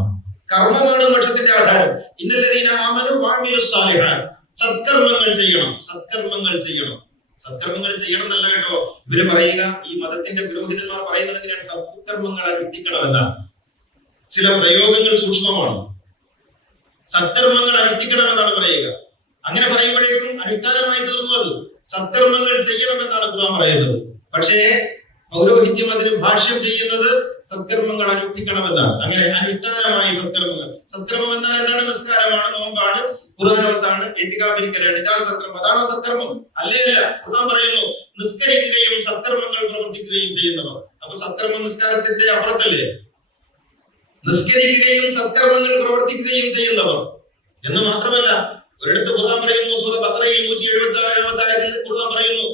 മോക്ഷത്തിന്റെ ആധാരം. ഇന്നല്ലദീന ആമനു വഅമിലുസ് സാലിഹാത്ത്. സത്കർമ്മങ്ങൾ ചെയ്യണം എന്നല്ല കേട്ടോ. ഇവര് പറയുക, ഈ മതത്തിന്റെ പുരോഹിതന്മാർ പറയുന്നത് എങ്ങനെയാണ്? സത്കർമ്മങ്ങൾ അനുഷ്ഠിക്കണമെന്നാണ്. ചില പ്രയോഗങ്ങൾ സൂക്ഷ്മമാണ്. സത്കർമ്മങ്ങൾ അനുഷ്ഠിക്കണമെന്നാണ് പറയുക. അങ്ങനെ പറയുമ്പോഴേക്കും അനുഷ്ഠാനമായി തീർന്നു. അത് സത്കർമ്മങ്ങൾ ചെയ്യണമെന്നാണ് ഖുർആൻ പറയുന്നത്. പക്ഷേ പൗരോഹിത്യം അതിന് ഭാഷ്യം ചെയ്യുന്നത് സത്കർമ്മങ്ങൾ അനുഷ്ഠിക്കണമെന്നാണ്. അങ്ങനെ അനുഷ്ഠാനമായി സത്കർമ്മം എന്നാൽ എന്താണ്? നിസ്കാരമാണ്, നോമ്പാണ്, ഖുർആനോത്താണ്, ഇത്തികാഫിരിക്കലാണ്. ഇതാണ് സത്കർമ്മം. അതാണോ സത്കർമ്മം? അല്ല. ഖുർആൻ പറയുന്നു നിസ്കരിക്കുകയും സത്കർമ്മങ്ങൾ പ്രവർത്തിക്കുകയും ചെയ്യുന്നവർ. അപ്പൊ സത്കർമ്മം നിസ്കാരത്തിന്റെ അപ്പുറത്തല്ലേ? നിസ്കരിക്കുകയും സത്കർമ്മങ്ങൾ പ്രവർത്തിക്കുകയും ചെയ്യുന്നവർ എന്ന് മാത്രമല്ല, ഒരിടത്ത് ഖുർആൻ പറയുന്നു, സൂറ ബഖറയിൽ 176 ഖുർആൻ പറയുന്നു,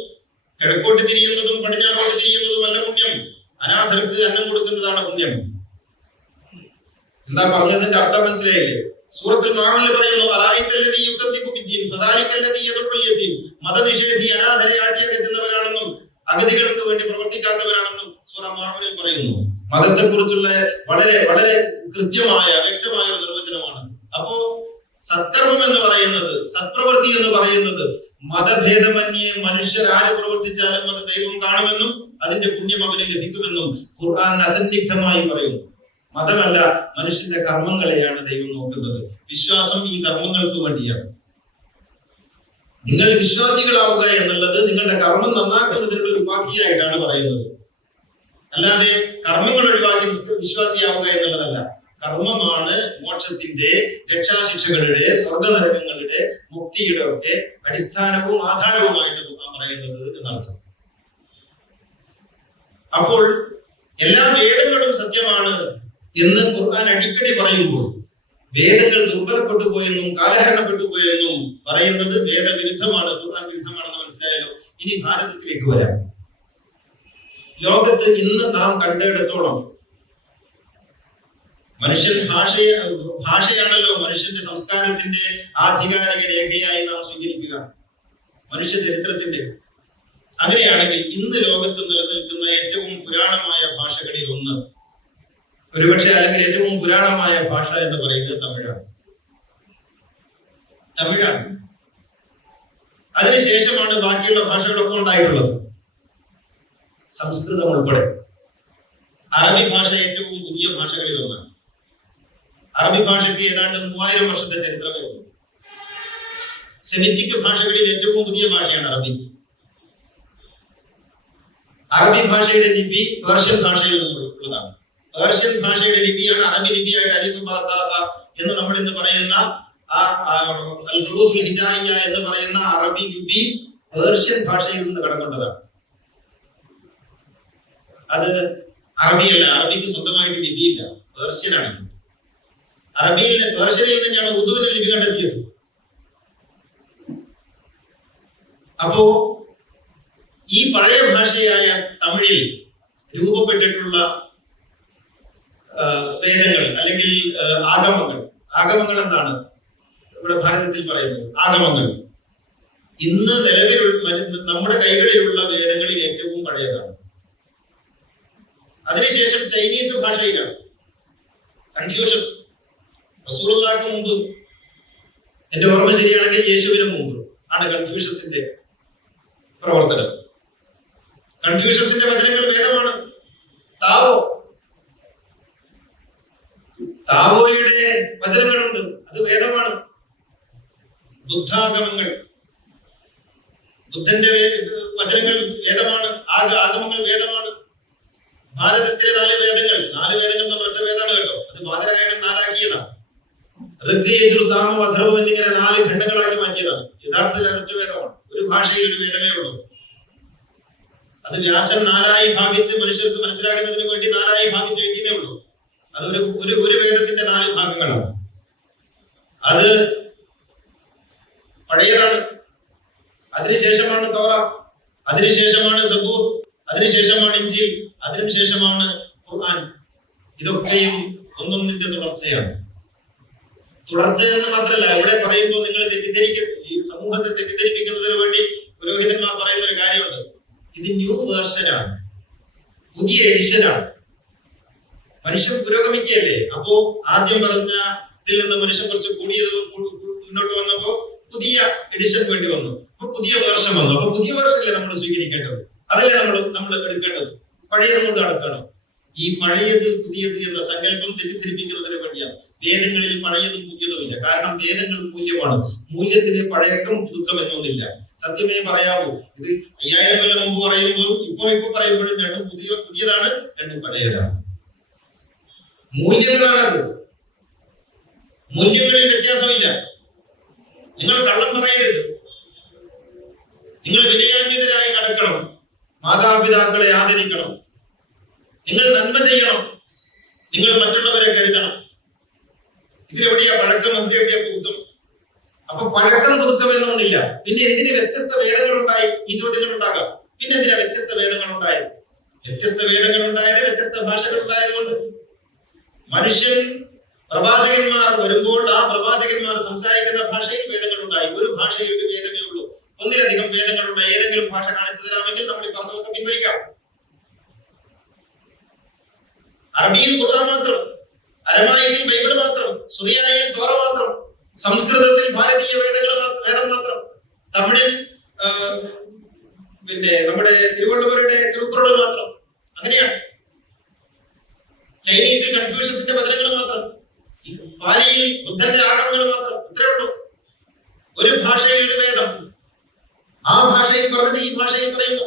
കിഴക്കോട്ട് തിരിയുന്നതും പടിഞ്ഞാറോട്ട് തിരിയുന്നതും അല്ല പുണ്യം, അനാഥർക്ക് അന്നം കൊടുക്കുന്നതാണ് പുണ്യം. എന്താ പറഞ്ഞതിന്റെ അർത്ഥം മനസ്സിലായില്ലേ? സൂറത്തുൽ മാഇദയിൽ പറയുന്നു, അറായിത്തല്ലദീ യുകദ്ദിബു ബിദ്ദീൻ ഫദാലിക്കല്ലദീ യദുൽ യതീം. മതനിഷേധി അനാഥരെ ആട്ടിയകറ്റുന്നവരാണെന്നും അഗതികൾക്ക് വേണ്ടി പ്രവർത്തിക്കാത്തവരാണെന്നും സൂറ മാഇദയിൽ പറയുന്നു. മതത്തെ കുറിച്ചുള്ള വളരെ വളരെ കൃത്യമായ വ്യക്തമായ നിർവചനമാണ്. അപ്പോ സത്കർമ്മം എന്ന് പറയുന്നത്, സത്പ്രവൃത്തി എന്ന് പറയുന്നത് മതഭേദമന്യേ മനുഷ്യരാര് പ്രവർത്തിച്ചാലും അത് ദൈവം കാണുമെന്നും അതിന്റെ പുണ്യം അവന് ലഭിക്കുമെന്നും ഖുർആൻ അസന്നിഗ്ധമായി പറയുന്നു. മതമല്ല, മനുഷ്യന്റെ കർമ്മങ്ങളെയാണ് ദൈവം നോക്കുന്നത്. വിശ്വാസം ഈ കർമ്മങ്ങൾക്ക് വേണ്ടിയാണ്. നിങ്ങൾ വിശ്വാസികളാവുക എന്നുള്ളത് നിങ്ങളുടെ കർമ്മം നന്നാക്കുന്നതിനുള്ള ഒരു ഉപാധിയായിട്ടാണ് പറയുന്നത്. അല്ലാതെ കർമ്മങ്ങൾ ഒഴിവാക്കി വിശ്വാസിയാവുക എന്നുള്ളതല്ല. കർമ്മമാണ് മോക്ഷത്തിന്റെ, രക്ഷാശിക്ഷകളുടെ, സ്വർഗനരകങ്ങളുടെ, മുക്തിയുടെ ഒക്കെ അടിസ്ഥാനവും ആധാരവുമായിട്ട് ഖുർആൻ പറയുന്നത് എന്നർത്ഥം. അപ്പോൾ എല്ലാ വേദങ്ങളും സത്യമാണ് എന്ന് ഖുർആൻ അടിക്കടി പറയുമ്പോൾ വേദങ്ങൾ ദുർബലപ്പെട്ടു പോയെന്നും കാലഹരണപ്പെട്ടു പോയെന്നും പറയുന്നത് വേദവിരുദ്ധമാണ്, ഖുർആൻ വിരുദ്ധമാണെന്ന് മനസ്സിലായല്ലോ. ഇനി ഭാരതത്തിലേക്ക് വരാം. ലോകത്ത് ഇന്ന് നാം കണ്ടിടത്തോളം മനുഷ്യൻ ഭാഷയാണല്ലോ മനുഷ്യന്റെ സംസ്കാരത്തിന്റെ ആധികാരിക രേഖയായി നാം സ്വീകരിക്കുക, മനുഷ്യ ചരിത്രത്തിന്റെ. അങ്ങനെയാണെങ്കിൽ ഇന്ന് ലോകത്ത് നിലനിൽക്കുന്ന ഏറ്റവും പുരാണമായ ഭാഷകളിൽ ഒന്ന്, ഒരുപക്ഷെ അല്ലെങ്കിൽ ഏറ്റവും പുരാണമായ ഭാഷ എന്ന് പറയുന്നത് തമിഴാണ്. തമിഴാണ്. അതിനുശേഷമാണ് ബാക്കിയുള്ള ഭാഷകളൊക്കെ ഉണ്ടായിട്ടുള്ളത്, സംസ്കൃതം ഉൾപ്പെടെ. അറബി ഭാഷ ഏറ്റവും പുതിയ ഭാഷകളിൽ ഒന്നാണ്. അറബി ഭാഷയ്ക്ക് ഏതാണ്ട് 3000 വർഷത്തെ ചരിത്രമേ ഉള്ളൂ. സെമിറ്റിക് ഭാഷകളിൽ ഏറ്റവും പുതിയ ഭാഷയാണ് അറബി. അറബി ഭാഷയുടെ ലിപി പേർഷ്യൻ ഭാഷയിൽ നിന്നുള്ളതാണ്. പേർഷ്യൻ ഭാഷയുടെ ലിപിയാണ് അറബി ലിപിയായിട്ട് അലിഫ് ബാ താ സ എന്ന് നമ്മൾ ഇന്ന് പറയുന്ന അൽ-ഹുറൂഫ് ഹിജായിയ എന്ന് പറയുന്ന അറബി ലിപി പേർഷ്യൻ ഭാഷയിൽ നിന്ന് കടക്കൊണ്ടതാണ്. അത് അറബിയല്ല, അറബിക്ക് സ്വന്തമായിട്ട് ലിപിയില്ല, പേർഷ്യനാണ്. അറബിയിൽ പേർഷ്യനിൽ തന്നെയാണ് ഉറുദുവിന്റെ ലിപി കണ്ടെത്തിയത്. അപ്പോ ഈ പഴയ ഭാഷയായ തമിഴിൽ രൂപപ്പെട്ടിട്ടുള്ള വേദങ്ങൾ അല്ലെങ്കിൽ ആഗമങ്ങൾ എന്താണ് ഇവിടെ ഭാരതത്തിൽ പറയുന്നത്? ആഗമങ്ങൾ ഇന്ന് നിലവിൽ നമ്മുടെ കൈകളിലുള്ള വേദങ്ങളിൽ ഏറ്റവും പഴയതാണ്. അതിനുശേഷം ചൈനീസ് ഭാഷയിലാണ്. കൺഫ്യൂഷ്യസ് റസൂലുള്ളാഹിക്ക് മുമ്പ്, എന്റെ ഓർമ്മ ശരിയാണെങ്കിൽ യേശുവിന് മുമ്പ് ആണ് കൺഫ്യൂഷ്യസിന്റെ പ്രവർത്തനം. കൺഫ്യൂഷ്യസിന്റെ വചനങ്ങൾ വേദമാണ്. താവോയുടെ വചനങ്ങളുണ്ട്, അത് വേദമാണ്. ബുദ്ധാഗമങ്ങൾ, ബുദ്ധന്റെ വചനങ്ങൾ വേദമാണ്. ആഗമങ്ങൾ വേദമാണ്. ഭാരതത്തിലെ 4 വേദങ്ങൾ, 4 വേദങ്ങൾ നമ്മൾ ഒറ്റ വേദമാണ് കേട്ടോ. അത് ബാദരായണൻ 4 ഋഗ്, യജുർ, സാമം, അഥർവം എന്നിങ്ങനെ 4 ഖണ്ഡങ്ങളാക്കി മാറ്റിയതാണ്. യഥാർത്ഥത്തിൽ ഒറ്റ വേദമാണ്. ഒരു ഭാഷയിൽ ഒരു വേദമേ ഉള്ളൂ. അത് വ്യാസൻ 4 ഭാഗിച്ച് മനുഷ്യർക്ക് മനസ്സിലാക്കുന്നതിന് വേണ്ടി 4 ഭാഗിച്ച് എഴുതിയതേ ഉള്ളൂ. അത് ഒരു വേദത്തിന്റെ 4 ഭാഗങ്ങളാണ്. അത് പഴയതാണ്. അതിനുശേഷമാണ് തോറ, അതിനുശേഷമാണ് സബൂർ, അതിനുശേഷമാണ് ഇഞ്ചീൽ, അതിനുശേഷമാണ് ഖുർആൻ. ഇതൊക്കെയും ഒന്നൊന്നിന്റെ തുടർച്ചയാണ്. തുടർച്ച എന്ന് മാത്രമല്ല, ഇവിടെ പറയുമ്പോൾ നിങ്ങൾ തെറ്റിദ്ധരിക്കും, ഈ സമൂഹത്തെ തെറ്റിദ്ധരിപ്പിക്കുന്നതിന് വേണ്ടി പുരോഹിതന്മാർ പറയുന്ന ഒരു കാര്യമുണ്ട്. ഇത് ന്യൂ വേർഷനാണ്, പുതിയ എഡിഷനാണ്. മനുഷ്യൻ പുരോഗമിക്കുകയല്ലേ. അപ്പോ ആദ്യം പറഞ്ഞതിൽ നിന്ന് മനുഷ്യൻ കുറച്ച് കൂടിയത് മുന്നോട്ട് വന്നപ്പോ പുതിയ എഡിഷൻ വേണ്ടി വന്നു. അപ്പൊ പുതിയ വേർഷൻ വന്നു. അപ്പൊ പുതിയ വേർഷനല്ലേ നമ്മൾ സ്വീകരിക്കേണ്ടത്, അതല്ലേ നമ്മൾ എടുക്കേണ്ടത്. പഴയത് കൊണ്ട് നടക്കണം. ഈ പഴയത് പുതിയത് എന്ന സങ്കല്പം തെറ്റിദ്ധരിപ്പിക്കുന്നതിന് വേണ്ടിയാണ്. വേദങ്ങളിൽ പഴയതും പുതിയതുമില്ല. കാരണം വേദങ്ങൾ മൂല്യമാണ്. മൂല്യത്തിന് പഴയക്കം പുതുക്കം എന്നൊന്നില്ല. സത്യമേ പറയാവൂ. ഇത് 5000 കൊല്ലം മുമ്പ് പറയുമ്പോഴും ഇപ്പൊ പറയുമ്പോഴും രണ്ടും പുതിയതാണ്, രണ്ടും പഴയതാണ്. മൂല്യങ്ങളാണത്. മൂല്യങ്ങളിൽ വ്യത്യാസമില്ല. നിങ്ങൾ കള്ളം പറയരുത്. നിങ്ങൾ വിനയാന്വിതരായി നടക്കണം. മാതാപിതാക്കളെ ആദരിക്കണം. നിങ്ങൾ നന്മ ചെയ്യണം. നിങ്ങൾ മറ്റുള്ളവരെ കരുതണം. ഇതിലെവിടെയാ പഴക്കം, അതിലെവിടെയാ പുതുക്കം? അപ്പൊ പഴക്കം പുതുക്കം എന്നൊന്നില്ല. പിന്നെ എന്തിന് വ്യത്യസ്ത വേദങ്ങൾ ഉണ്ടായി? ഈ ചോദ്യങ്ങൾ ഉണ്ടാകാം. പിന്നെ എന്തിനാ വ്യത്യസ്ത വേദങ്ങൾ ഉണ്ടായത്? വ്യത്യസ്ത വേദങ്ങൾ ഉണ്ടായത് വ്യത്യസ്ത ഭാഷകൾ ഉണ്ടായതുകൊണ്ട്. മനുഷ്യൻ, പ്രവാചകന്മാർ വരുമ്പോൾ ആ പ്രവാചകന്മാർ സംസാരിക്കുന്ന ഭാഷയിൽ വേദങ്ങൾ ഉണ്ടായി. ഒരു ഭാഷയിൽ ഒരു വേദമേ ഉള്ളൂ. ഒന്നിലധികം വേദങ്ങളുണ്ട്. ഏതെങ്കിലും ഭാഷ കാണിച്ചു തരാമെങ്കിൽ നമ്മൾ ഈ പറഞ്ഞതൊക്കെ പിൻവലിക്കാം. അറബിയിൽ ഖുർആൻ മാത്രം, അരമായിയിൽ ബൈബിൾ മാത്രം, സുറിയാനിയിൽ തോറ മാത്രം, സംസ്കൃതത്തിൽ ഭാരതീയ വേദം മാത്രം, തമിഴിൽ പിന്നെ നമ്മുടെ തിരുവള്ളുവരുടെ തിരുക്കുറൾ മാത്രം. അങ്ങനെയാണ്. ചൈനീസിൽ കൺഫ്യൂഷ്യസിന്റെ വചനങ്ങൾ മാത്രം, പാലിയിൽ ബുദ്ധന്റെ ആഗമങ്ങൾ മാത്രം. ഇത്രേ ഉള്ളൂ. ഒരു ഭാഷയിൽ ഒരു വേദം. ആ ഭാഷയിൽ പറഞ്ഞത് ഈ ഭാഷയിൽ പറയുന്നു.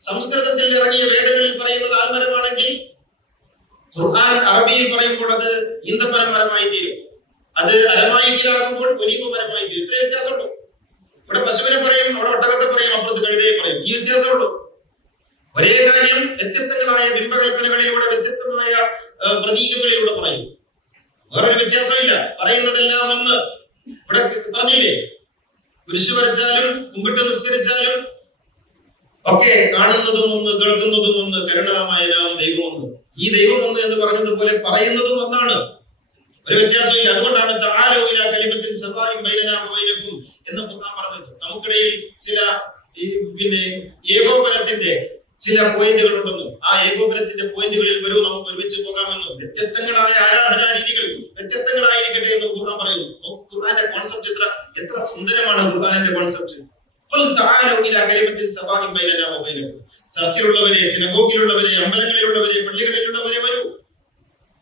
സംസ്കൃതത്തിൽ ഇറങ്ങിയ വേദങ്ങളിൽ പറയുന്നത് ആൽമരമാണെങ്കിൽ ഖുർആൻ അറബിയിൽ പറയുമ്പോൾ അത് ഈന്തപ്പനമരമായി തീരും. അത് അരമായിക്കിലാകുമ്പോൾ ഒലിവുമരമായി തീരും. ഇത്രേ വ്യത്യാസമുള്ളൂ. ഇവിടെ പശുവിനെ പറയും, അവിടെ ഒട്ടകത്തെ പറയും, അപ്പുറത്ത് കഴുതയെ പറയും. ഈ വ്യത്യാസമുള്ളൂ. ഒരേ കാര്യം വ്യത്യസ്തങ്ങളായ ബിംബകൽപ്പനകളിലൂടെ, വ്യത്യസ്തമായ പ്രതീകങ്ങളിലൂടെ പറയും. വേറൊരു വ്യത്യാസമില്ല. പറയുന്നതെല്ലാം ഒന്ന്. ഇവിടെ പറഞ്ഞില്ലേ, കുരിശ് വരച്ചാലും കുമ്പിട്ട് നിസ്കരിച്ചാലും ഒക്കെ കാണുന്നതും ഒന്ന്, കേൾക്കുന്നതും ഒന്ന്, കരുണാമയനാം ദൈവം ഒന്ന്. ഈ ദൈവം ഒന്ന് എന്ന് പറഞ്ഞതുപോലെ പറയുന്നതും ഒന്നാണ്. ഒരു വ്യത്യാസമില്ല. അതുകൊണ്ടാണ് തആലൂ ഇലാ കലിമത്തിൻ സവാഇൻ ബൈനനാ വബൈനകും എന്ന് ഖുർആൻ പറഞ്ഞത്. നമുക്കിടയിൽ ചില പിന്നെ ഏകോപനത്തിന്റെ ചില പോയിന്റുകൾ ഉണ്ടെന്നും ആ ഏകോപനത്തിന്റെ പോയിന്റുകളിൽ വരൂ, നമുക്ക് ഒരുമിച്ച് പോകാമെന്നും. വ്യത്യസ്തങ്ങളായ ആരാധനാ രീതികൾ വ്യത്യസ്തങ്ങളായിരിക്കട്ടെ എന്ന് ഖുർആൻ പറയുന്നു. ഖുർആന്റെ കോൺസെപ്റ്റ് എത്ര വിശാലമാണ് ഖുർആനിന്റെ കോൺസെപ്റ്റ്. ചർച്ചിലുള്ളവരെ, സിനഗോഗിലുള്ളവരെ, അമ്പലങ്ങളിലുള്ളവരെ, പള്ളികളിലുള്ളവരെ വരൂ.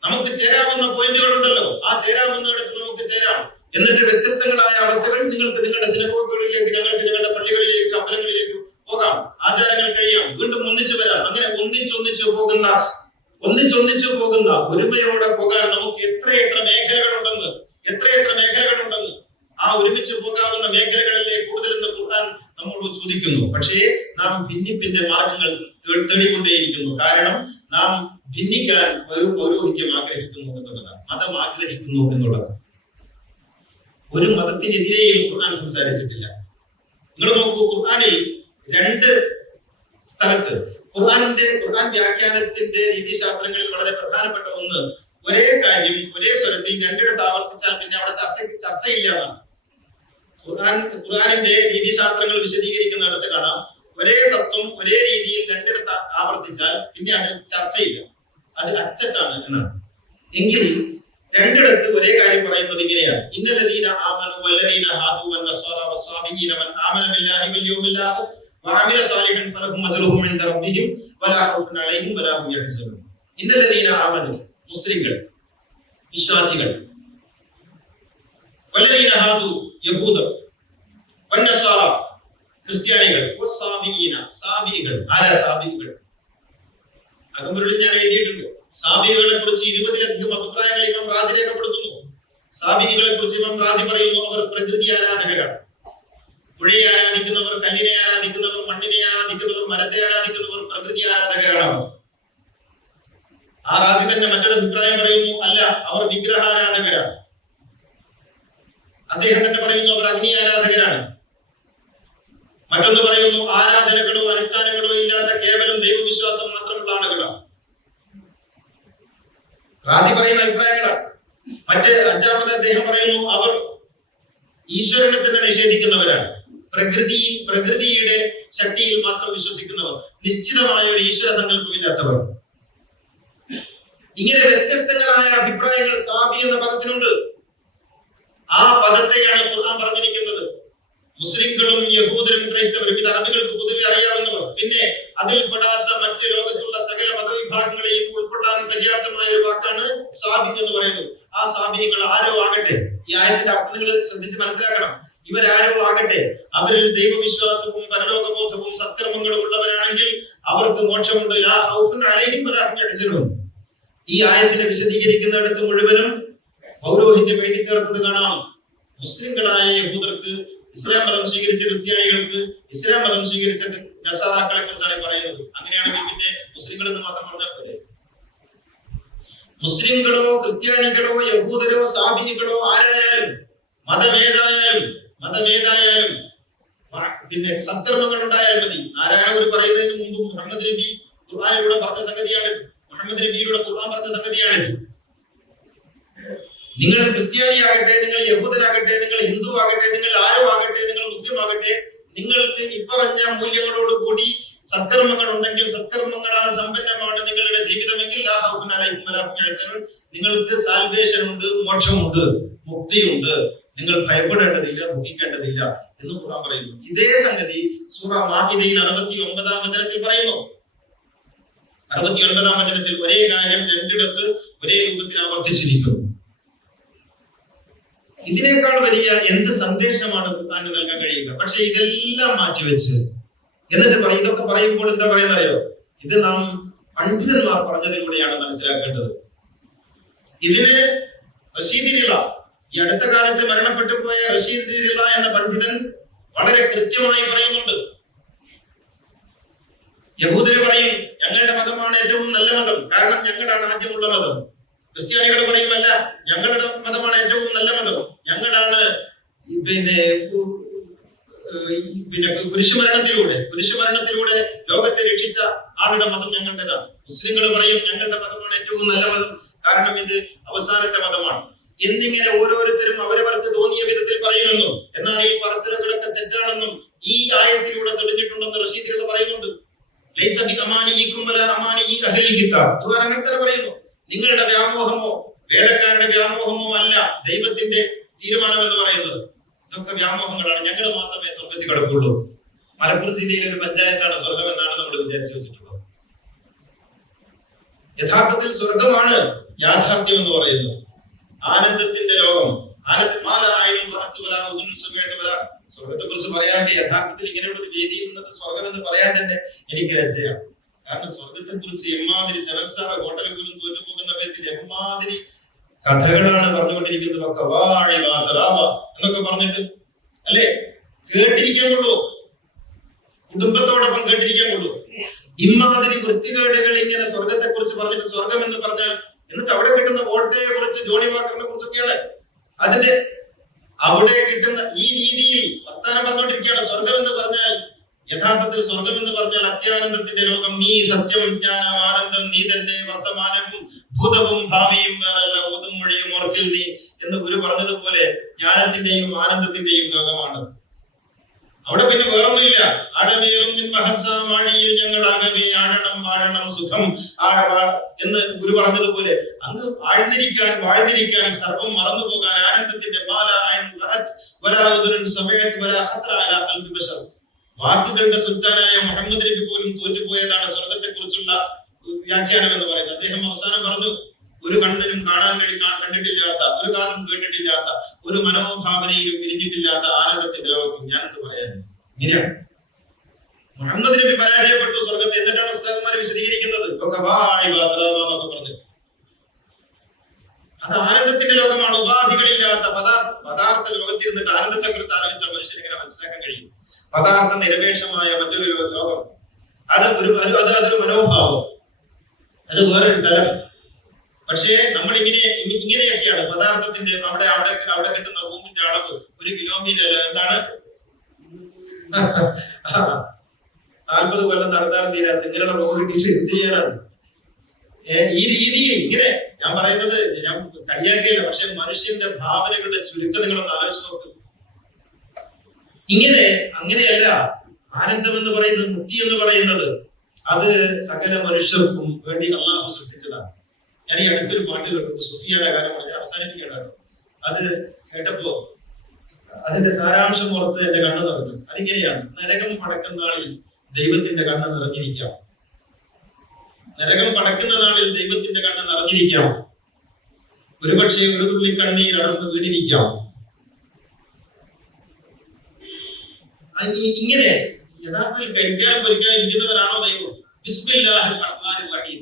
നമുക്ക് ചേരാവുന്ന പോയിന്റുകൾ ഉണ്ടല്ലോ, ആ ചേരാവുന്നിടത്ത് നമുക്ക് ചേരാം. എന്നിട്ട് വ്യത്യസ്തങ്ങളായ അവസ്ഥകൾ നിങ്ങൾക്ക് നിങ്ങളുടെ സിനഗോഗുകളിലേക്ക്, ഞങ്ങൾക്ക് ഞങ്ങളുടെ പള്ളികളിലേക്ക്, അമ്പലങ്ങളിലേക്ക് പോകാം, ആചാരങ്ങൾ കഴിയാം, വീണ്ടും ഒന്നിച്ചു വരാം. അങ്ങനെ ഒന്നിച്ചൊന്നിച്ചു പോകുന്ന ഒരുമയോടെ പോകാൻ നമുക്ക് എത്രയെത്ര മേഖലകളുണ്ടെന്ന്. ആ ഒരുമിച്ച് പോകാവുന്ന മേഖലകളിലെ കൂടുതലെന്ന് ഖുർആൻ നമ്മോട് ചോദിക്കുന്നു. പക്ഷേ നാം ഭിന്നിപ്പിന്റെ മാർഗങ്ങൾ തേടിക്കൊണ്ടേയിരിക്കുന്നു. കാരണം നാം ഭിന്നിക്കാൻ ഒരു പൗരോഹിത്യം ആഗ്രഹിക്കുന്നു എന്നുള്ളതാണ്, മതം ആഗ്രഹിക്കുന്നു എന്നുള്ളതാണ്. ഒരു മതത്തിനെതിരെയും ഖുർആൻ സംസാരിച്ചിട്ടില്ല. നിങ്ങൾ നോക്കൂ, ഖുർആനിൽ 2 സ്ഥലത്ത് ഖുർആൻ വ്യാഖ്യാനത്തിന്റെ രീതിശാസ്ത്രങ്ങളിൽ വളരെ പ്രധാനപ്പെട്ട ഒന്ന്, ഒരേ കാര്യം ഒരേ സ്വരത്തിൽ 2 ഇടത്ത് ആവർത്തിച്ചാൽ പിന്നെ അവിടെ ചർച്ചയില്ല എന്നാണ്. ഖുർആനിന്റെ രീതിശാസ്ത്രങ്ങൾ വിശദീകരിക്കുന്നിടത്ത് കാണാം, ഒരേ തത്വം ഒരേ രീതിയിൽ 2 ഇടത്ത് ആവർത്തിച്ചാൽ പിന്നെ അത് ചർച്ചയില്ല, അത് അച്ചറ്റാണ് എന്നാണ്. എങ്കിൽ 2 ഇടത്ത് ഒരേ കാര്യം പറയുന്നത് ഇങ്ങനെയാണ്: ഇന്നല്ലദീന ആമനു വല്ലദീന ഹാദു വന്നസ്വാറ വസ്സാബിഈന മൻ ആമന ബില്ലാഹി വൽ യൗമിൽ ആഖിർ വഅമില സാലിഹൻ ഫലഹും അജ്റുഹും ഇൻദ റബ്ബിഹിം വലാ ഖൗഫുൻ അലൈഹിം വലാ ഹും യഹ്സനൂൻ. ഇന്നല്ലദീന ആമനു, മുസ്ലിങ്ങൾ, വിശ്വാസികൾ, വല്ലദീന ഹാദു, യഹൂദർ, വന്നസ്വാറ, ക്രിസ്ത്യാനികൾ, വസ്സാബിഈന, സാബികൾ. ആരാ സാബികൾ? അകമ്പുകളിൽ ഞാൻ എഴുതിയിട്ടുണ്ട്. സാബികളെ കുറിച്ച് 20-ലധികം അഭിപ്രായങ്ങൾ ഇമാം റാസി രേഖപ്പെടുത്തുന്നു. സാബികളെ കുറിച്ച് ഇമാം റാസി പറയുന്നു, അവർ പ്രകൃതി ആരാധകരാണ്. പുഴയെ ആരാധിക്കുന്നവർ, കല്ലിനെ ആരാധിക്കുന്നവർ, മണ്ണിനെ ആരാധിക്കുന്നവർ, മരത്തെ ആരാധിക്കുന്നവർ പ്രകൃതി ആരാധകരാണ്. ആ റാസി തന്നെ മറ്റൊരു അഭിപ്രായം പറയുന്നു, അല്ല, അവർ വിഗ്രഹാരാധകരാണ്. അദ്ദേഹം തന്നെ പറയുന്നു, അവർ അഗ്നി ആരാധകരാണ്. മറ്റൊന്ന് പറയുന്നു, ആരാധനകളോ അനുഷ്ഠാനങ്ങളോ ഇല്ലാത്ത കേവലം ദൈവവിശ്വാസം മാത്രമുള്ള ആളുകളാണ്. റാസി പറയുന്ന അഭിപ്രായങ്ങളാണ്. മറ്റ് 5-ാമത് അദ്ദേഹം പറയുന്നു, അവർ ഈശ്വരനെ തന്നെ നിഷേധിക്കുന്നവരാണ്. പ്രകൃതിയുടെ ശക്തിയിൽ മാത്രം വിശ്വസിക്കുന്നവർ, നിശ്ചിതമായ ഒരു ഈശ്വര സങ്കല്പമില്ലാത്തവർ. ഇങ്ങനെ വ്യത്യസ്തങ്ങളായ അഭിപ്രായങ്ങൾ സാബി എന്ന പദത്തിനുണ്ട്. ആ പദത്തെയാണ് ഖുർആൻ പറഞ്ഞിരിക്കുന്നത്. മുസ്ലിംകളും യഹൂദരും ക്രൈസ്തവരും, ഇത് അറബികൾക്ക് പൊതുവെ അറിയാവുന്നവർ, പിന്നെ അതിൽപ്പെടാത്ത മറ്റ് ലോകത്തുള്ള സകല മതവിഭാഗങ്ങളെയും ഉൾക്കൊള്ളാൻ പര്യാപ്തമായ ഒരു വാക്കാണ് സാബി എന്ന് പറയുന്നത്. ആ സാബികൾ ആരോ ആകട്ടെ, ഈ ആയത്തിന്റെ അർത്ഥം നിങ്ങൾ ശ്രദ്ധിച്ച് മനസ്സിലാക്കണം. ഇവരാരോ ആകട്ടെ, അവരിൽ ദൈവവിശ്വാസവും പരലോകബോധവും സത്കർമ്മങ്ങളും ഉള്ളവരാണെങ്കിൽ അവർക്ക് മോക്ഷമുണ്ട്. ലാ ഖൗഫുൻ അലൈഹിം വലാ ഹും യഹ്സനൂൻ. ഈ ആയത്തിനെ വിശദീകരിക്കുന്നിടത്ത് മുഴുവനും പൗരോഹിത്യം എഴുതി ചേർത്തത് കാണാം. മുസ്ലിങ്ങളായ യഹൂദർക്ക്, ഇസ്ലാം മതം സ്വീകരിച്ച ക്രിസ്ത്യാനികൾക്ക്, ഇസ്ലാം മതം സ്വീകരിച്ച നസാറാക്കളെ കുറിച്ചാണ് പറയുന്നത്. അങ്ങനെയാണെങ്കിൽ പിന്നെ മുസ്ലിങ്ങൾ എന്ന് മാത്രം പറഞ്ഞാൽ പോലെ, മുസ്ലിങ്ങളോ ക്രിസ്ത്യാനികളോ യഹൂദരോ സാബികളോ ആരായാലും മതമേതായാലും പിന്നെ സത്കർമ്മങ്ങൾ ഉണ്ടായാൽ മതി. നാരായണഗുരു പറയുന്നതിന് മുമ്പ് മുഹമ്മദ് നബി ഖുർആനിലൂടെ പറഞ്ഞ സംഗതിയാണ്. മുഹമ്മദ് നബിയിലൂടെ ഖുർആൻ പറഞ്ഞ സംഗതിയാണ്. നിങ്ങൾ ക്രിസ്ത്യാനി ആകട്ടെ, നിങ്ങൾ യഹൂദരാകട്ടെ, നിങ്ങൾ ഹിന്ദു ആകട്ടെ, നിങ്ങൾ ആരോ ആകട്ടെ, നിങ്ങൾ മുസ്ലിം ആകട്ടെ, നിങ്ങൾക്ക് ഇപ്പറഞ്ഞ മൂല്യങ്ങളോട് കൂടി സത്കർമ്മങ്ങൾ ഉണ്ടെങ്കിൽ, സത്കർമ്മങ്ങളാൽ സമ്പന്നമാണ് നിങ്ങളുടെ ജീവിതമെങ്കിൽ, ലാ ഖൗഫുൻ അലൈഹിം വലാ ഹും യഹ്സനൂൻ, നിങ്ങൾക്ക് സാൽവേഷൻ ഉണ്ട്, മോക്ഷമുണ്ട്, മുക്തിയുണ്ട്, നിങ്ങൾ ഭയപ്പെടേണ്ടതില്ല, ദുഃഖിക്കേണ്ടതില്ല എന്ന് ഖുർആൻ പറയുന്നു. ഇതേ സംഗതി സൂറ മാഇദയിൽ 69-ാം വചനത്തിൽ പറയുന്നു. 69-ാം വചനത്തിൽ ഒരേ കാര്യം 2 ഇടത്ത് ഒരേ രൂപത്തിൽ ആവർത്തിച്ചിരിക്കുന്നു. ഇതിനേക്കാൾ വലിയ എന്ത് സന്ദേശമാണ് ഖുർആന് നൽകാൻ കഴിയുക? പക്ഷെ ഇതെല്ലാം മാറ്റിവെച്ച് എന്നിട്ട് ഇതൊക്കെ പറയുമ്പോൾ എന്താ പറയുന്നറിയോ? ഇത് നാം പണ്ഡിതന്മാർ പറഞ്ഞതിലൂടെയാണ് മനസ്സിലാക്കേണ്ടത്. ഇതിന് റഷീദ് റിള, ഈ അടുത്ത കാലത്ത് മരണപ്പെട്ടു പോയ റഷീദ് റിള എന്ന പണ്ഡിതൻ വളരെ കൃത്യമായി പറയുന്നുണ്ട്. യഹൂദര് പറയും ഞങ്ങളുടെ മതമാണ് ഏറ്റവും നല്ല മതം, കാരണം ഞങ്ങളാണ് ആദ്യമുള്ള മതം. ക്രിസ്ത്യാനികൾ പറയുമല്ല, ഞങ്ങളുടെ മതമാണ് ഏറ്റവും നല്ല മതം, ഞങ്ങളാണ് പിന്നെ കുരിശുമരണത്തിലൂടെ ലോകത്തെ രക്ഷിച്ച ആളുടെ മതം ഞങ്ങളുടേതാണ്. മുസ്ലിങ്ങൾ പറയും ഞങ്ങളുടെ മതമാണ് ഏറ്റവും നല്ല മതം, കാരണം ഇത് അവസാനത്തെ മതമാണ്. എന്നിങ്ങനെ ഓരോരുത്തരും അവരവർക്ക് തോന്നിയ വിധത്തിൽ പറയുമെന്നും, എന്നാൽ ഈ പറച്ചിലുകളൊക്കെ തെറ്റാണെന്നും ഈ ആയത്തിലൂടെ തെളിഞ്ഞിട്ടുണ്ടെന്ന് റഷീദ് റിള പറയുന്നുണ്ട്. ലൈസ ബി അമാനിയിക്കും വലാ അമാനി അഹ്ലിൽ കിതാബ്. ഖുർആൻ അങ്ങനെ പറയുന്നു. നിങ്ങളുടെ വ്യാമോഹമോ വേദക്കാരുടെ വ്യാമോഹമോ അല്ല ദൈവത്തിന്റെ തീരുമാനം എന്ന് പറയുന്നത്. ഇതൊക്കെ വ്യാമോഹങ്ങളാണ്. ഞങ്ങൾ മാത്രമേ സ്വർഗത്തിൽ കിടക്കുള്ളൂ. മലപ്പുറം ജില്ലയിലെ ഒരു പഞ്ചായത്താണ് സ്വർഗം എന്നാണ് നമ്മൾ വിചാരിച്ചു വെച്ചിട്ടുള്ളത്. യഥാർത്ഥത്തിൽ സ്വർഗമാണ് യാഥാർത്ഥ്യം എന്ന് പറയുന്നത്, ആനന്ദത്തിന്റെ ലോകം. സ്വർഗത്തെ കുറിച്ച് പറയാതെ യഥാർത്ഥത്തിൽ ഇങ്ങനെയുള്ള ഒരു വേദിയിൽ നിന്നിട്ട് സ്വർഗം എന്ന് പറയാൻ തന്നെ എനിക്ക് ലജ്ജയാണ്. കാരണം സ്വർഗത്തെ കുറിച്ച് എമ്മാതിരി സെവൻസ്റ്റാർ ഹോട്ടലിൽ പോലും തോറ്റുപോകുന്ന വിധത്തിൽ എമ്മാതിരി കഥകളാണ് പറഞ്ഞുകൊണ്ടിരിക്കുന്നത്. ഒക്കെ വാഴ എന്നൊക്കെ പറഞ്ഞിട്ട് അല്ലെ കേട്ടിരിക്കാൻ കൊള്ളൂ, കുടുംബത്തോടൊപ്പം കേട്ടിരിക്കാൻ കൊള്ളൂ. ഇമ്മാതിരി വൃത്തികേടുകൾ ഇങ്ങനെ സ്വർഗത്തെ കുറിച്ച് പറഞ്ഞിട്ട് സ്വർഗം എന്ന് പറഞ്ഞാൽ, എന്നിട്ട് അവിടെ കിട്ടുന്ന വോൾട്ടയെ കുറിച്ച്, ജോണി വാക്കറിനെ കുറിച്ചൊക്കെയാണ് അതിന്റെ അവിടെ കിട്ടുന്ന ഈ രീതിയിൽ വർത്താനം പറഞ്ഞുകൊണ്ടിരിക്കുകയാണ്. സ്വർഗം എന്ന് പറഞ്ഞാൽ യഥാർത്ഥത്തിൽ സ്വർഗം എന്ന് പറഞ്ഞാൽ അത്യാനന്ദത്തിന്റെ ലോകം. നീ സത്യം, ജ്ഞാനം, ആനന്ദം, നീ തന്നെ വർത്തമാനവും ഭൂതവും ഭാവിയും ഓതും മൊഴിയും ഓർക്കിൽ നീ എന്ന് ഗുരു പറഞ്ഞതുപോലെ ജ്ഞാനത്തിന്റെയും ആനന്ദത്തിന്റെയും ലോകമാണ്. അവിടെ പിന്നെ വേറൊന്നുമില്ല. ആഴമേറും മഹസാമാഴിയിൽ ഞങ്ങളാകവേ ആഴണം വാഴണം സുഖം എന്ന് ഗുരു പറഞ്ഞതുപോലെ അങ്ങ് ആഴ്ന്നിരിക്കാൻ വാഴ്ന്നിരിക്കാൻ, സർവം മറന്നു പോകാൻ ആനന്ദത്തിന്റെ വാക്കുകളുടെ സുൽത്താനായ മുഹമ്മദ് നബി പോലും തോറ്റുപോയതാണ് സ്വർഗത്തെ കുറിച്ചുള്ള വ്യാഖ്യാനം എന്ന് പറയുന്നത്. അദ്ദേഹം അവസാനം പറഞ്ഞു, ഒരു കണ്ണിനും കണ്ടിട്ടില്ലാത്ത, ഒരു കാതും കേട്ടിട്ടില്ലാത്ത, ഒരു മനോഭാവനയിലും വിരിഞ്ഞിട്ടില്ലാത്ത ആനന്ദത്തിന്റെ ലോകം ഞാനെന്ന് പറയാൻ. ഇങ്ങനെയാണ് മുഹമ്മദ് നബി പരാജയപ്പെട്ടു സ്വർഗത്തെ. എന്നിട്ടാണ് ഉസ്താദന്മാരെ വിശദീകരിക്കുന്നത് എന്നൊക്കെ പറഞ്ഞു. അത് ആനന്ദത്തിന്റെ ലോകമാണ്, ഉപാധികളില്ലാത്ത പദാർത്ഥ ലോകത്തിൽ നിന്നിട്ട് ആനന്ദത്തെ കുറിച്ച് ആലോചിച്ച മനുഷ്യന് ഇങ്ങനെ മനസ്സിലാക്കാൻ കഴിയും. പദാർത്ഥ നിരപേക്ഷമായ മറ്റൊരു ലോകം, അതൊരു മനോഭാവം, അത് വേറൊരു തലം. പക്ഷേ നമ്മൾ ഇങ്ങനെയൊക്കെയാണ് പദാർത്ഥത്തിന്റെ അവിടെ കിട്ടുന്ന ഭൂമിന്റെ അളവ് 1 കിലോമീറ്റർ എന്താണ് 40 കൊല്ലം നടത്താൻ തീരാത്ത ഇങ്ങനെയുള്ള റോഡ് എന്ത് ചെയ്യാനാണ്? ഈ രീതിയിൽ ഇങ്ങനെ ഞാൻ പറയുന്നത് ഞാൻ കളിയാക്കിയില്ല, പക്ഷെ മനുഷ്യന്റെ ഭാവനകളുടെ ചുരുക്കം നിങ്ങളൊന്ന് ആലോചിച്ച് നോക്ക്. അങ്ങനെയല്ല ആനന്ദം എന്ന് പറയുന്നത്, മുക്തി എന്ന് പറയുന്നത് അത് സകല മനുഷ്യർക്കും വേണ്ടി അള്ളാഹു സൃഷ്ടിച്ചതാണ്. ഞാൻ ഈ അടുത്തൊരു പാട്ട് കേട്ടു, സുഫിയാന കാലം പറഞ്ഞ് അവസാനിപ്പിക്കണം. അത് കേട്ടപ്പോ അതിന്റെ സാരാംശം ഓർത്ത് എന്റെ കണ്ണ് നിറഞ്ഞു. അതിങ്ങനെയാണ്: നരകം പടക്കുന്ന നാളിൽ ദൈവത്തിന്റെ കണ്ണ് നിറഞ്ഞിരിക്കാം. നരകം പടക്കുന്ന നാളിൽ ദൈവത്തിന്റെ കണ്ണ് നിറഞ്ഞിരിക്കാം. ഒരുപക്ഷെ ഒരു തുള്ളി കണ്ണീർ അടർന്ന് വീണിരിക്കാം. ഇങ്ങനെ യഥാർത്ഥത്തിൽ കഴിക്കാനും പൊരിക്കാനും ഇരിക്കുന്നവരാണോ ദൈവം? ബിസ്മില്ലാഹിർ റഹ്മാനിർ റഹീം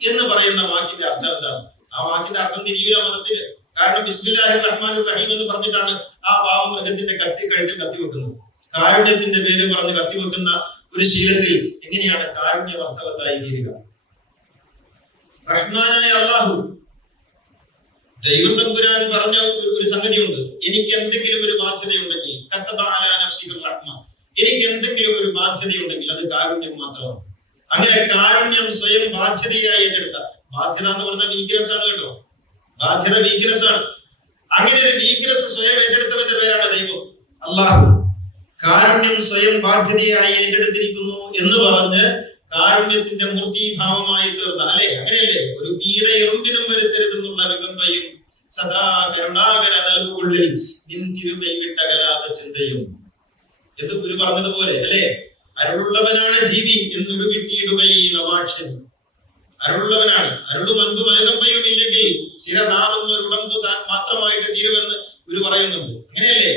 എന്ന് പറയുന്ന വാക്കിന്റെ അർത്ഥം എന്താണ്? ആ വാക്കിന്റെ അർത്ഥം തിരിയൂല മതത്തില്. കാരണം ബിസ്മില്ലാഹിർ റഹ്മാനിർ റഹീം എന്ന് പറഞ്ഞിട്ടാണ് ആ പാവം മൃഗത്തിന്റെ കഴുത്തിൽ കത്തിവെക്കുന്നത്. കാരുണ്യത്തിന്റെ പേര് പറഞ്ഞ് കത്തിവെക്കുന്ന ഒരു ശീലത്തിൽ എങ്ങനെയാണ് കാരുണ്യം അർത്ഥവത്തായി തീരുക? റഹ്മാനായ അല്ലാഹു ദൈവം തമ്പുരാൻ പറഞ്ഞ ഒരു സംഗതിയുണ്ട്: എനിക്ക് എന്തെങ്കിലും ഒരു ബാധ്യതയുണ്ടെങ്കിൽ, കത്തബ അലാ നഫ്സിഹിർ റഹ്മ, എനിക്ക് എന്തെങ്കിലും ഒരു ബാധ്യതയുണ്ടെങ്കിൽ അത് കാരുണ്യം മാത്രമാണ്. അങ്ങനെ കാരുണ്യം സ്വയം ബാധ്യതയായി ഏറ്റെടുത്ത, ബാധ്യത എന്ന് പറഞ്ഞാൽ വീക്ക്നെസ് ആണ് കേട്ടോ, ബാധ്യത വീക്ക്നെസ് ആണ്. അങ്ങനെ ഒരു വീക്ക്നെസ് സ്വയം ഏറ്റെടുത്തവന്റെ പേരാണ് ദൈവം അല്ലാഹു. കാരുണ്യം സ്വയം ബാധ്യതയായി ഏറ്റെടുത്തിരിക്കുന്നു എന്ന് പറഞ്ഞ് കാരുണ്യത്തിന്റെ മൂർത്തീഭാവമായി തീർന്ന, അല്ലെ അങ്ങനെയല്ലേ? ഒരു പീഡ എറുമ്പിനും വരുത്തരുതെന്നുള്ള വികമ്പയും സദാ കരുണാകര നൽകുള്ളിൽ നിൻ തിരുമൈ വിട്ടകലാതെ ചിന്തയും എന്ന് ഗുരു പറഞ്ഞതുപോലെ, അല്ലെ? അരുളുള്ളവനാണ് ജീവി എന്നൊരു കിട്ടിയിടുകയും നവാക്ഷൻ. അരുളുള്ളവനാണ്, അരുളും അൻപും അനുകമ്പയും ഇല്ലെങ്കിൽ സ്ഥിരനാമെന്ന് ഉടമ്പു താൻ മാത്രമായിട്ട് തീരുമെന്ന് ഗുരു പറയുന്നുണ്ട്. അങ്ങനെയല്ലേ?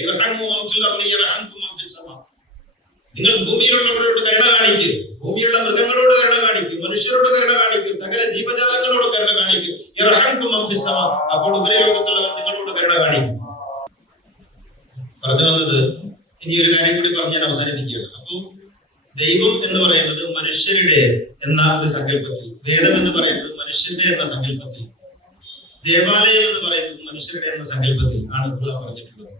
നിങ്ങൾ ഭൂമിയിലുള്ളവരോട് കരുണ കാണിക്കുക, ഭൂമിയുള്ള മൃഗങ്ങളോട് കരുണ കാണിക്കുക, മനുഷ്യരോട് കരുണ കാണിക്കുക, സകല ജീവജാലങ്ങളോട് കരുണ കാണിക്കുക. അപ്പോൾ ഉപരിലോകത്തുള്ളവർ നിങ്ങളോട് കരുണ കാണിക്കും. പറഞ്ഞു വന്നത് ഇനി ഒരു കാര്യം കൂടി പറഞ്ഞ് ഞാൻ അവസാനിപ്പിക്കുകയാണ്. അപ്പൊ ദൈവം എന്ന് പറയുന്നത് മനുഷ്യരുടെ എന്ന ഒരു സങ്കല്പത്തിൽ, വേദം എന്ന് പറയുന്നത് മനുഷ്യരുടെ എന്ന സങ്കല്പത്തിൽ, ദേവാലയം എന്ന് പറയുന്നത് മനുഷ്യരുടെ എന്ന സങ്കല്പത്തിൽ ആണ് ഖുർആൻ പറഞ്ഞിട്ടുള്ളത്.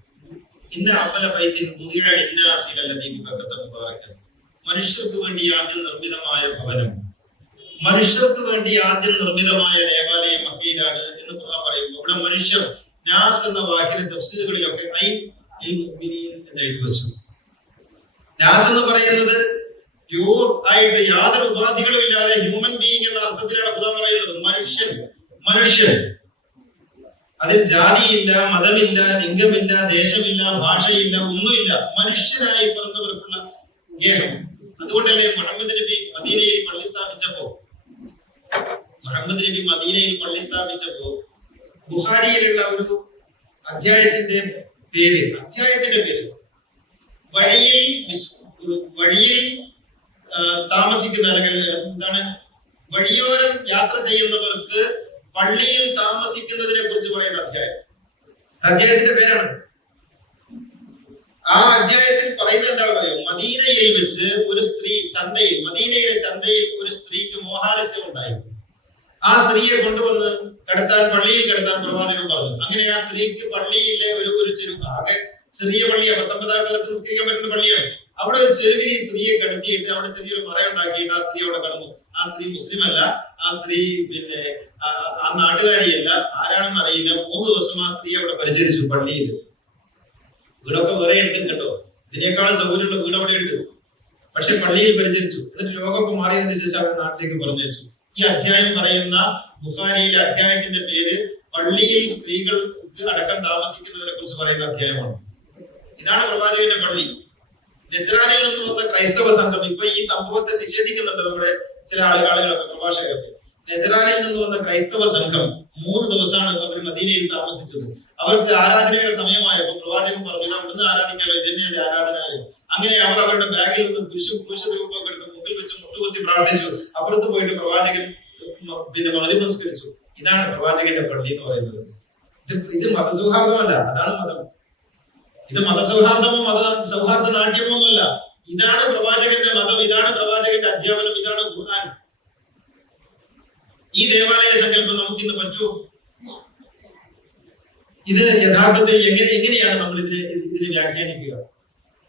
ഇന്ന അവല ബൈത്തിൻ ബുദിഅ ലിന്നാസി അല്ലദീ ബിബക്കത മുബാറകൻ. മനുഷ്യർക്ക് വേണ്ടി ആദ്യം നിർമ്മിതമായ ഭവനം, മനുഷ്യർക്ക് വേണ്ടി ആദ്യം നിർമ്മിതമായ ദേവാലയം മക്കയിലാണ് എന്ന് ഖുർആൻ പറയുന്നു. ഇവിടെ മനുഷ്യർ നാസ് എന്ന വാക്കിന്റെ തഫ്സീറുകളിലൊക്കെ എന്ന് എഴുതി വെച്ചു. നാസ് എന്ന് പറയുന്നത് പ്യൂർ ആയിട്ട് യാതൊരു ഉപാധികളും ഇല്ലാതെ ഹ്യൂമൻ ബീയിങ് എന്ന അർത്ഥത്തിലാണ് ഖുർആൻ പറയുന്നത്. മനുഷ്യൻ അതിൽ ജാതിയില്ല, മതമില്ല, ലിംഗമില്ല, ദേശമില്ല, ഭാഷയില്ല, ഒന്നുമില്ല. മനുഷ്യരായി പിറന്നവർക്കുള്ള ഗേഹം. അതുകൊണ്ടല്ലേ മുഹമ്മദ് നബി മദീനയിൽ പള്ളി സ്ഥാപിച്ചപ്പോ ബുഖാരിയിലുള്ള ഒരു അധ്യായത്തിന്റെ പേര് വഴിയിൽ താമസിക്കുന്ന അല്ലെങ്കിൽ എന്താണ്, വഴിയോരം യാത്ര ചെയ്യുന്നവർക്ക് പള്ളിയിൽ താമസിക്കുന്നതിനെ കുറിച്ച് പറയുന്ന അധ്യായത്തിന്റെ പേരാണ്. ആ അധ്യായത്തിൽ പറയുന്നത് എന്താണെന്ന് അറിയോ? മദീനയിൽ വെച്ച് ഒരു സ്ത്രീ മദീനയിലെ ചന്തയിൽ ഒരു സ്ത്രീക്ക് മോഹാലസ്യം ഉണ്ടായി. ആ സ്ത്രീയെ കൊണ്ടുവന്ന് പള്ളിയിൽ കിടത്താൻ പ്രവാചകൻ പറഞ്ഞു. അങ്ങനെ ആ സ്ത്രീക്ക് പള്ളിയിലെ ഒരു ചെരുവ്, ആകെ ചെറിയ പള്ളിയാണ്, 19 കാലത്ത് നിസ്കരിക്കാൻ പറ്റുന്ന പള്ളിയാണ്. അവിടെ ഒരു ചെരുവിൽ ഈ സ്ത്രീയെ കിടത്തിയിട്ട് അവിടെ ചെറിയൊരു മറയുണ്ടാക്കിയിട്ട് ആ സ്ത്രീ അവിടെ കടന്നു. ആ സ്ത്രീ മുസ്ലിം അല്ല, ആ സ്ത്രീ ആ നാട്ടുകാരിയല്ല, ആരാണെന്ന് അറിയില്ല. 3 ദിവസം ആ സ്ത്രീ അവിടെ പരിചരിച്ചു പള്ളിയിൽ. വീടൊക്കെ വേറെ എടുക്കും കേട്ടോ, ഇതിനേക്കാളും സൗകര്യമുള്ള വീട് അവിടെ എടുത്തു. പക്ഷെ പള്ളിയിൽ പരിചരിച്ചു. എന്നിട്ട് രോഗമൊക്കെ മാറിയതിനു ശേഷം അവർ നാട്ടിലേക്ക് പറഞ്ഞു വെച്ചു. ഈ അധ്യായം പറയുന്ന ബുഖാരിയിലെ അധ്യായത്തിന്റെ പേര് പള്ളിയിൽ സ്ത്രീകൾക്ക് അടക്കം താമസിക്കുന്നതിനെ കുറിച്ച് പറയുന്ന അധ്യായമാണ്. ഇതാണ് പ്രവാചകന്റെ പള്ളി. നജ്റാനിൽ നിന്ന് വന്ന ക്രൈസ്തവ സംഘം ഇപ്പൊ ഈ സംഭവത്തെ നിഷേധിക്കുന്നുണ്ട് നമ്മുടെ ചില ആളുകളൊക്കെ, പ്രഭാഷകരൊക്കെ. നജ്റാനിൽ നിന്ന് വന്ന ക്രൈസ്തവ സംഘം 3 ദിവസമാണ് അവർ മദീനയിൽ താമസിച്ചത്. അവർക്ക് ആരാധനയുടെ സമയമായപ്പോൾ പ്രവാചകൻ പറഞ്ഞു, ഇവിടുന്ന് ആരാധിക്കാലോ, ഇത് തന്നെയാണ് ആരാധനാലയം. അങ്ങനെ അവർ അവരുടെ ബാഗിൽ നിന്ന് കുരിശ് രൂപമൊക്കെ എടുത്ത് മുമ്പിൽ വെച്ച് മുട്ടുകുത്തി പ്രാർത്ഥിച്ചു. അപ്പുറത്ത് പോയിട്ട് പ്രവാചകൻ മഗ്‌രിബ് നിസ്കരിച്ചു. ഇതാണ് പ്രവാചകന്റെ പള്ളി എന്ന് പറയുന്നത്. ഇത് മതസൗഹാർദ്ദമല്ല, അതാണ് മതം. ഇത് മതസൗഹാർദ്ദമോ സൗഹാർദ്ദ നാട്യമോ ഒന്നുമല്ല. ഇതാണ് പ്രവാചകന്റെ മതം, ഇതാണ് പ്രവാചകന്റെ അധ്യാപനം, ഇതാണ് ഖുർആൻ. ഈ ദേവാലയ സങ്കല്പം നമുക്ക് ഇന്ന് പറ്റുമോ? ഇത് യഥാർത്ഥത്തിൽ എങ്ങനെയാണ് നമ്മൾ ഇതിനെ വ്യാഖ്യാനിക്കുക?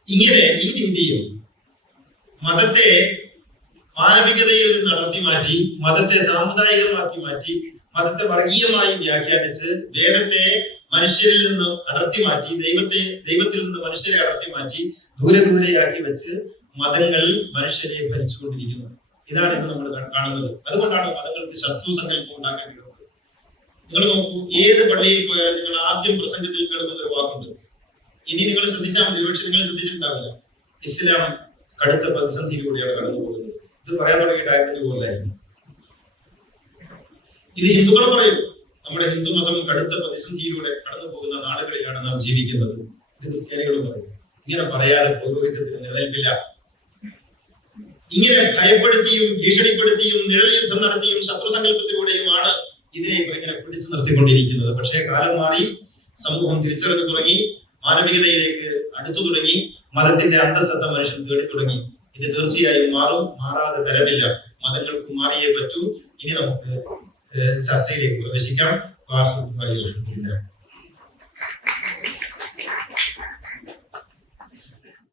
ഇങ്ങനെ ഈ രീതിയിൽ മതത്തെ മാനവികതയിൽ നിന്ന് അടർത്തി മാറ്റി, മതത്തെ സാമുദായികമാക്കി മാറ്റി, മതത്തെ വർഗീയമായി വ്യാഖ്യാനിച്ച്, വേദത്തെ മനുഷ്യരിൽ നിന്ന് അടർത്തി മാറ്റി, ദൈവത്തിൽ നിന്ന് മനുഷ്യരെ അടർത്തി മാറ്റി ദൂരെയാക്കി വെച്ച് മതങ്ങൾ മനുഷ്യരെ ഭരിച്ചുകൊണ്ടിരിക്കുന്നു. ഇതാണ് ഇന്ന് നമ്മൾ കാണുന്നത്. അതുകൊണ്ടാണ് മതങ്ങൾക്ക് ശത്രു സങ്കല്പം ഉണ്ടാക്കേണ്ടത്. നിങ്ങൾ നോക്കൂ, ഏത് പള്ളിയിൽ പോയാൽ നിങ്ങൾ ആദ്യം പ്രസംഗത്തിൽ കേൾക്കുന്ന ഒരു വാക്കുണ്ട്. ഇനി നിങ്ങൾ ശ്രദ്ധിച്ചാൽ മതി, പക്ഷെ നിങ്ങൾ ശ്രദ്ധിച്ചിട്ടുണ്ടാവില്ല. ഇസ്ലാം കടുത്ത പ്രതിസന്ധിയിലൂടെയാണ് കടന്നു പോകുന്നത്. ഇത് പറയാൻ തുടങ്ങിയിട്ട് ആയതിന്റെ പോലായിരുന്നു. ഇത് ഹിന്ദുക്കൾ പറയും, നമ്മുടെ ഹിന്ദു മതം കടുത്ത പ്രതിസന്ധിയിലൂടെ കടന്നു പോകുന്ന നാടുകളിലാണ് നാം ജീവിക്കുന്നത്. ഇത് ക്രിസ്ത്യാനികളും പറയും. ഇങ്ങനെ പറയാതെ പൗരോഹിത്യത്തിന് നിലനിൽപ്പില്ല. ഇങ്ങനെ ഭയപ്പെടുത്തിയും ഭീഷണിപ്പെടുത്തിയും നിഴൽ യുദ്ധം നടത്തിയും ശത്രുസങ്കല്പത്തിലൂടെയുമാണ് ഇതിനെ ഇങ്ങനെ പിടിച്ചു നിർത്തിക്കൊണ്ടിരിക്കുന്നത്. പക്ഷേ കാലം മാറി, സമൂഹം തിരിച്ചറിഞ്ഞു തുടങ്ങി, മാനവികതയിലേക്ക് അടുത്തു തുടങ്ങി, മതത്തിന്റെ അന്തസ്സത്ത മനുഷ്യൻ തേടി തുടങ്ങി. ഇത് തീർച്ചയായും മാറും, മാറാതെ തരമില്ല. മതങ്ങൾക്ക് മാറിയേ പറ്റൂ. ഇനി നമുക്ക് ചർച്ചയിലേക്ക് പ്രവേശിക്കാം.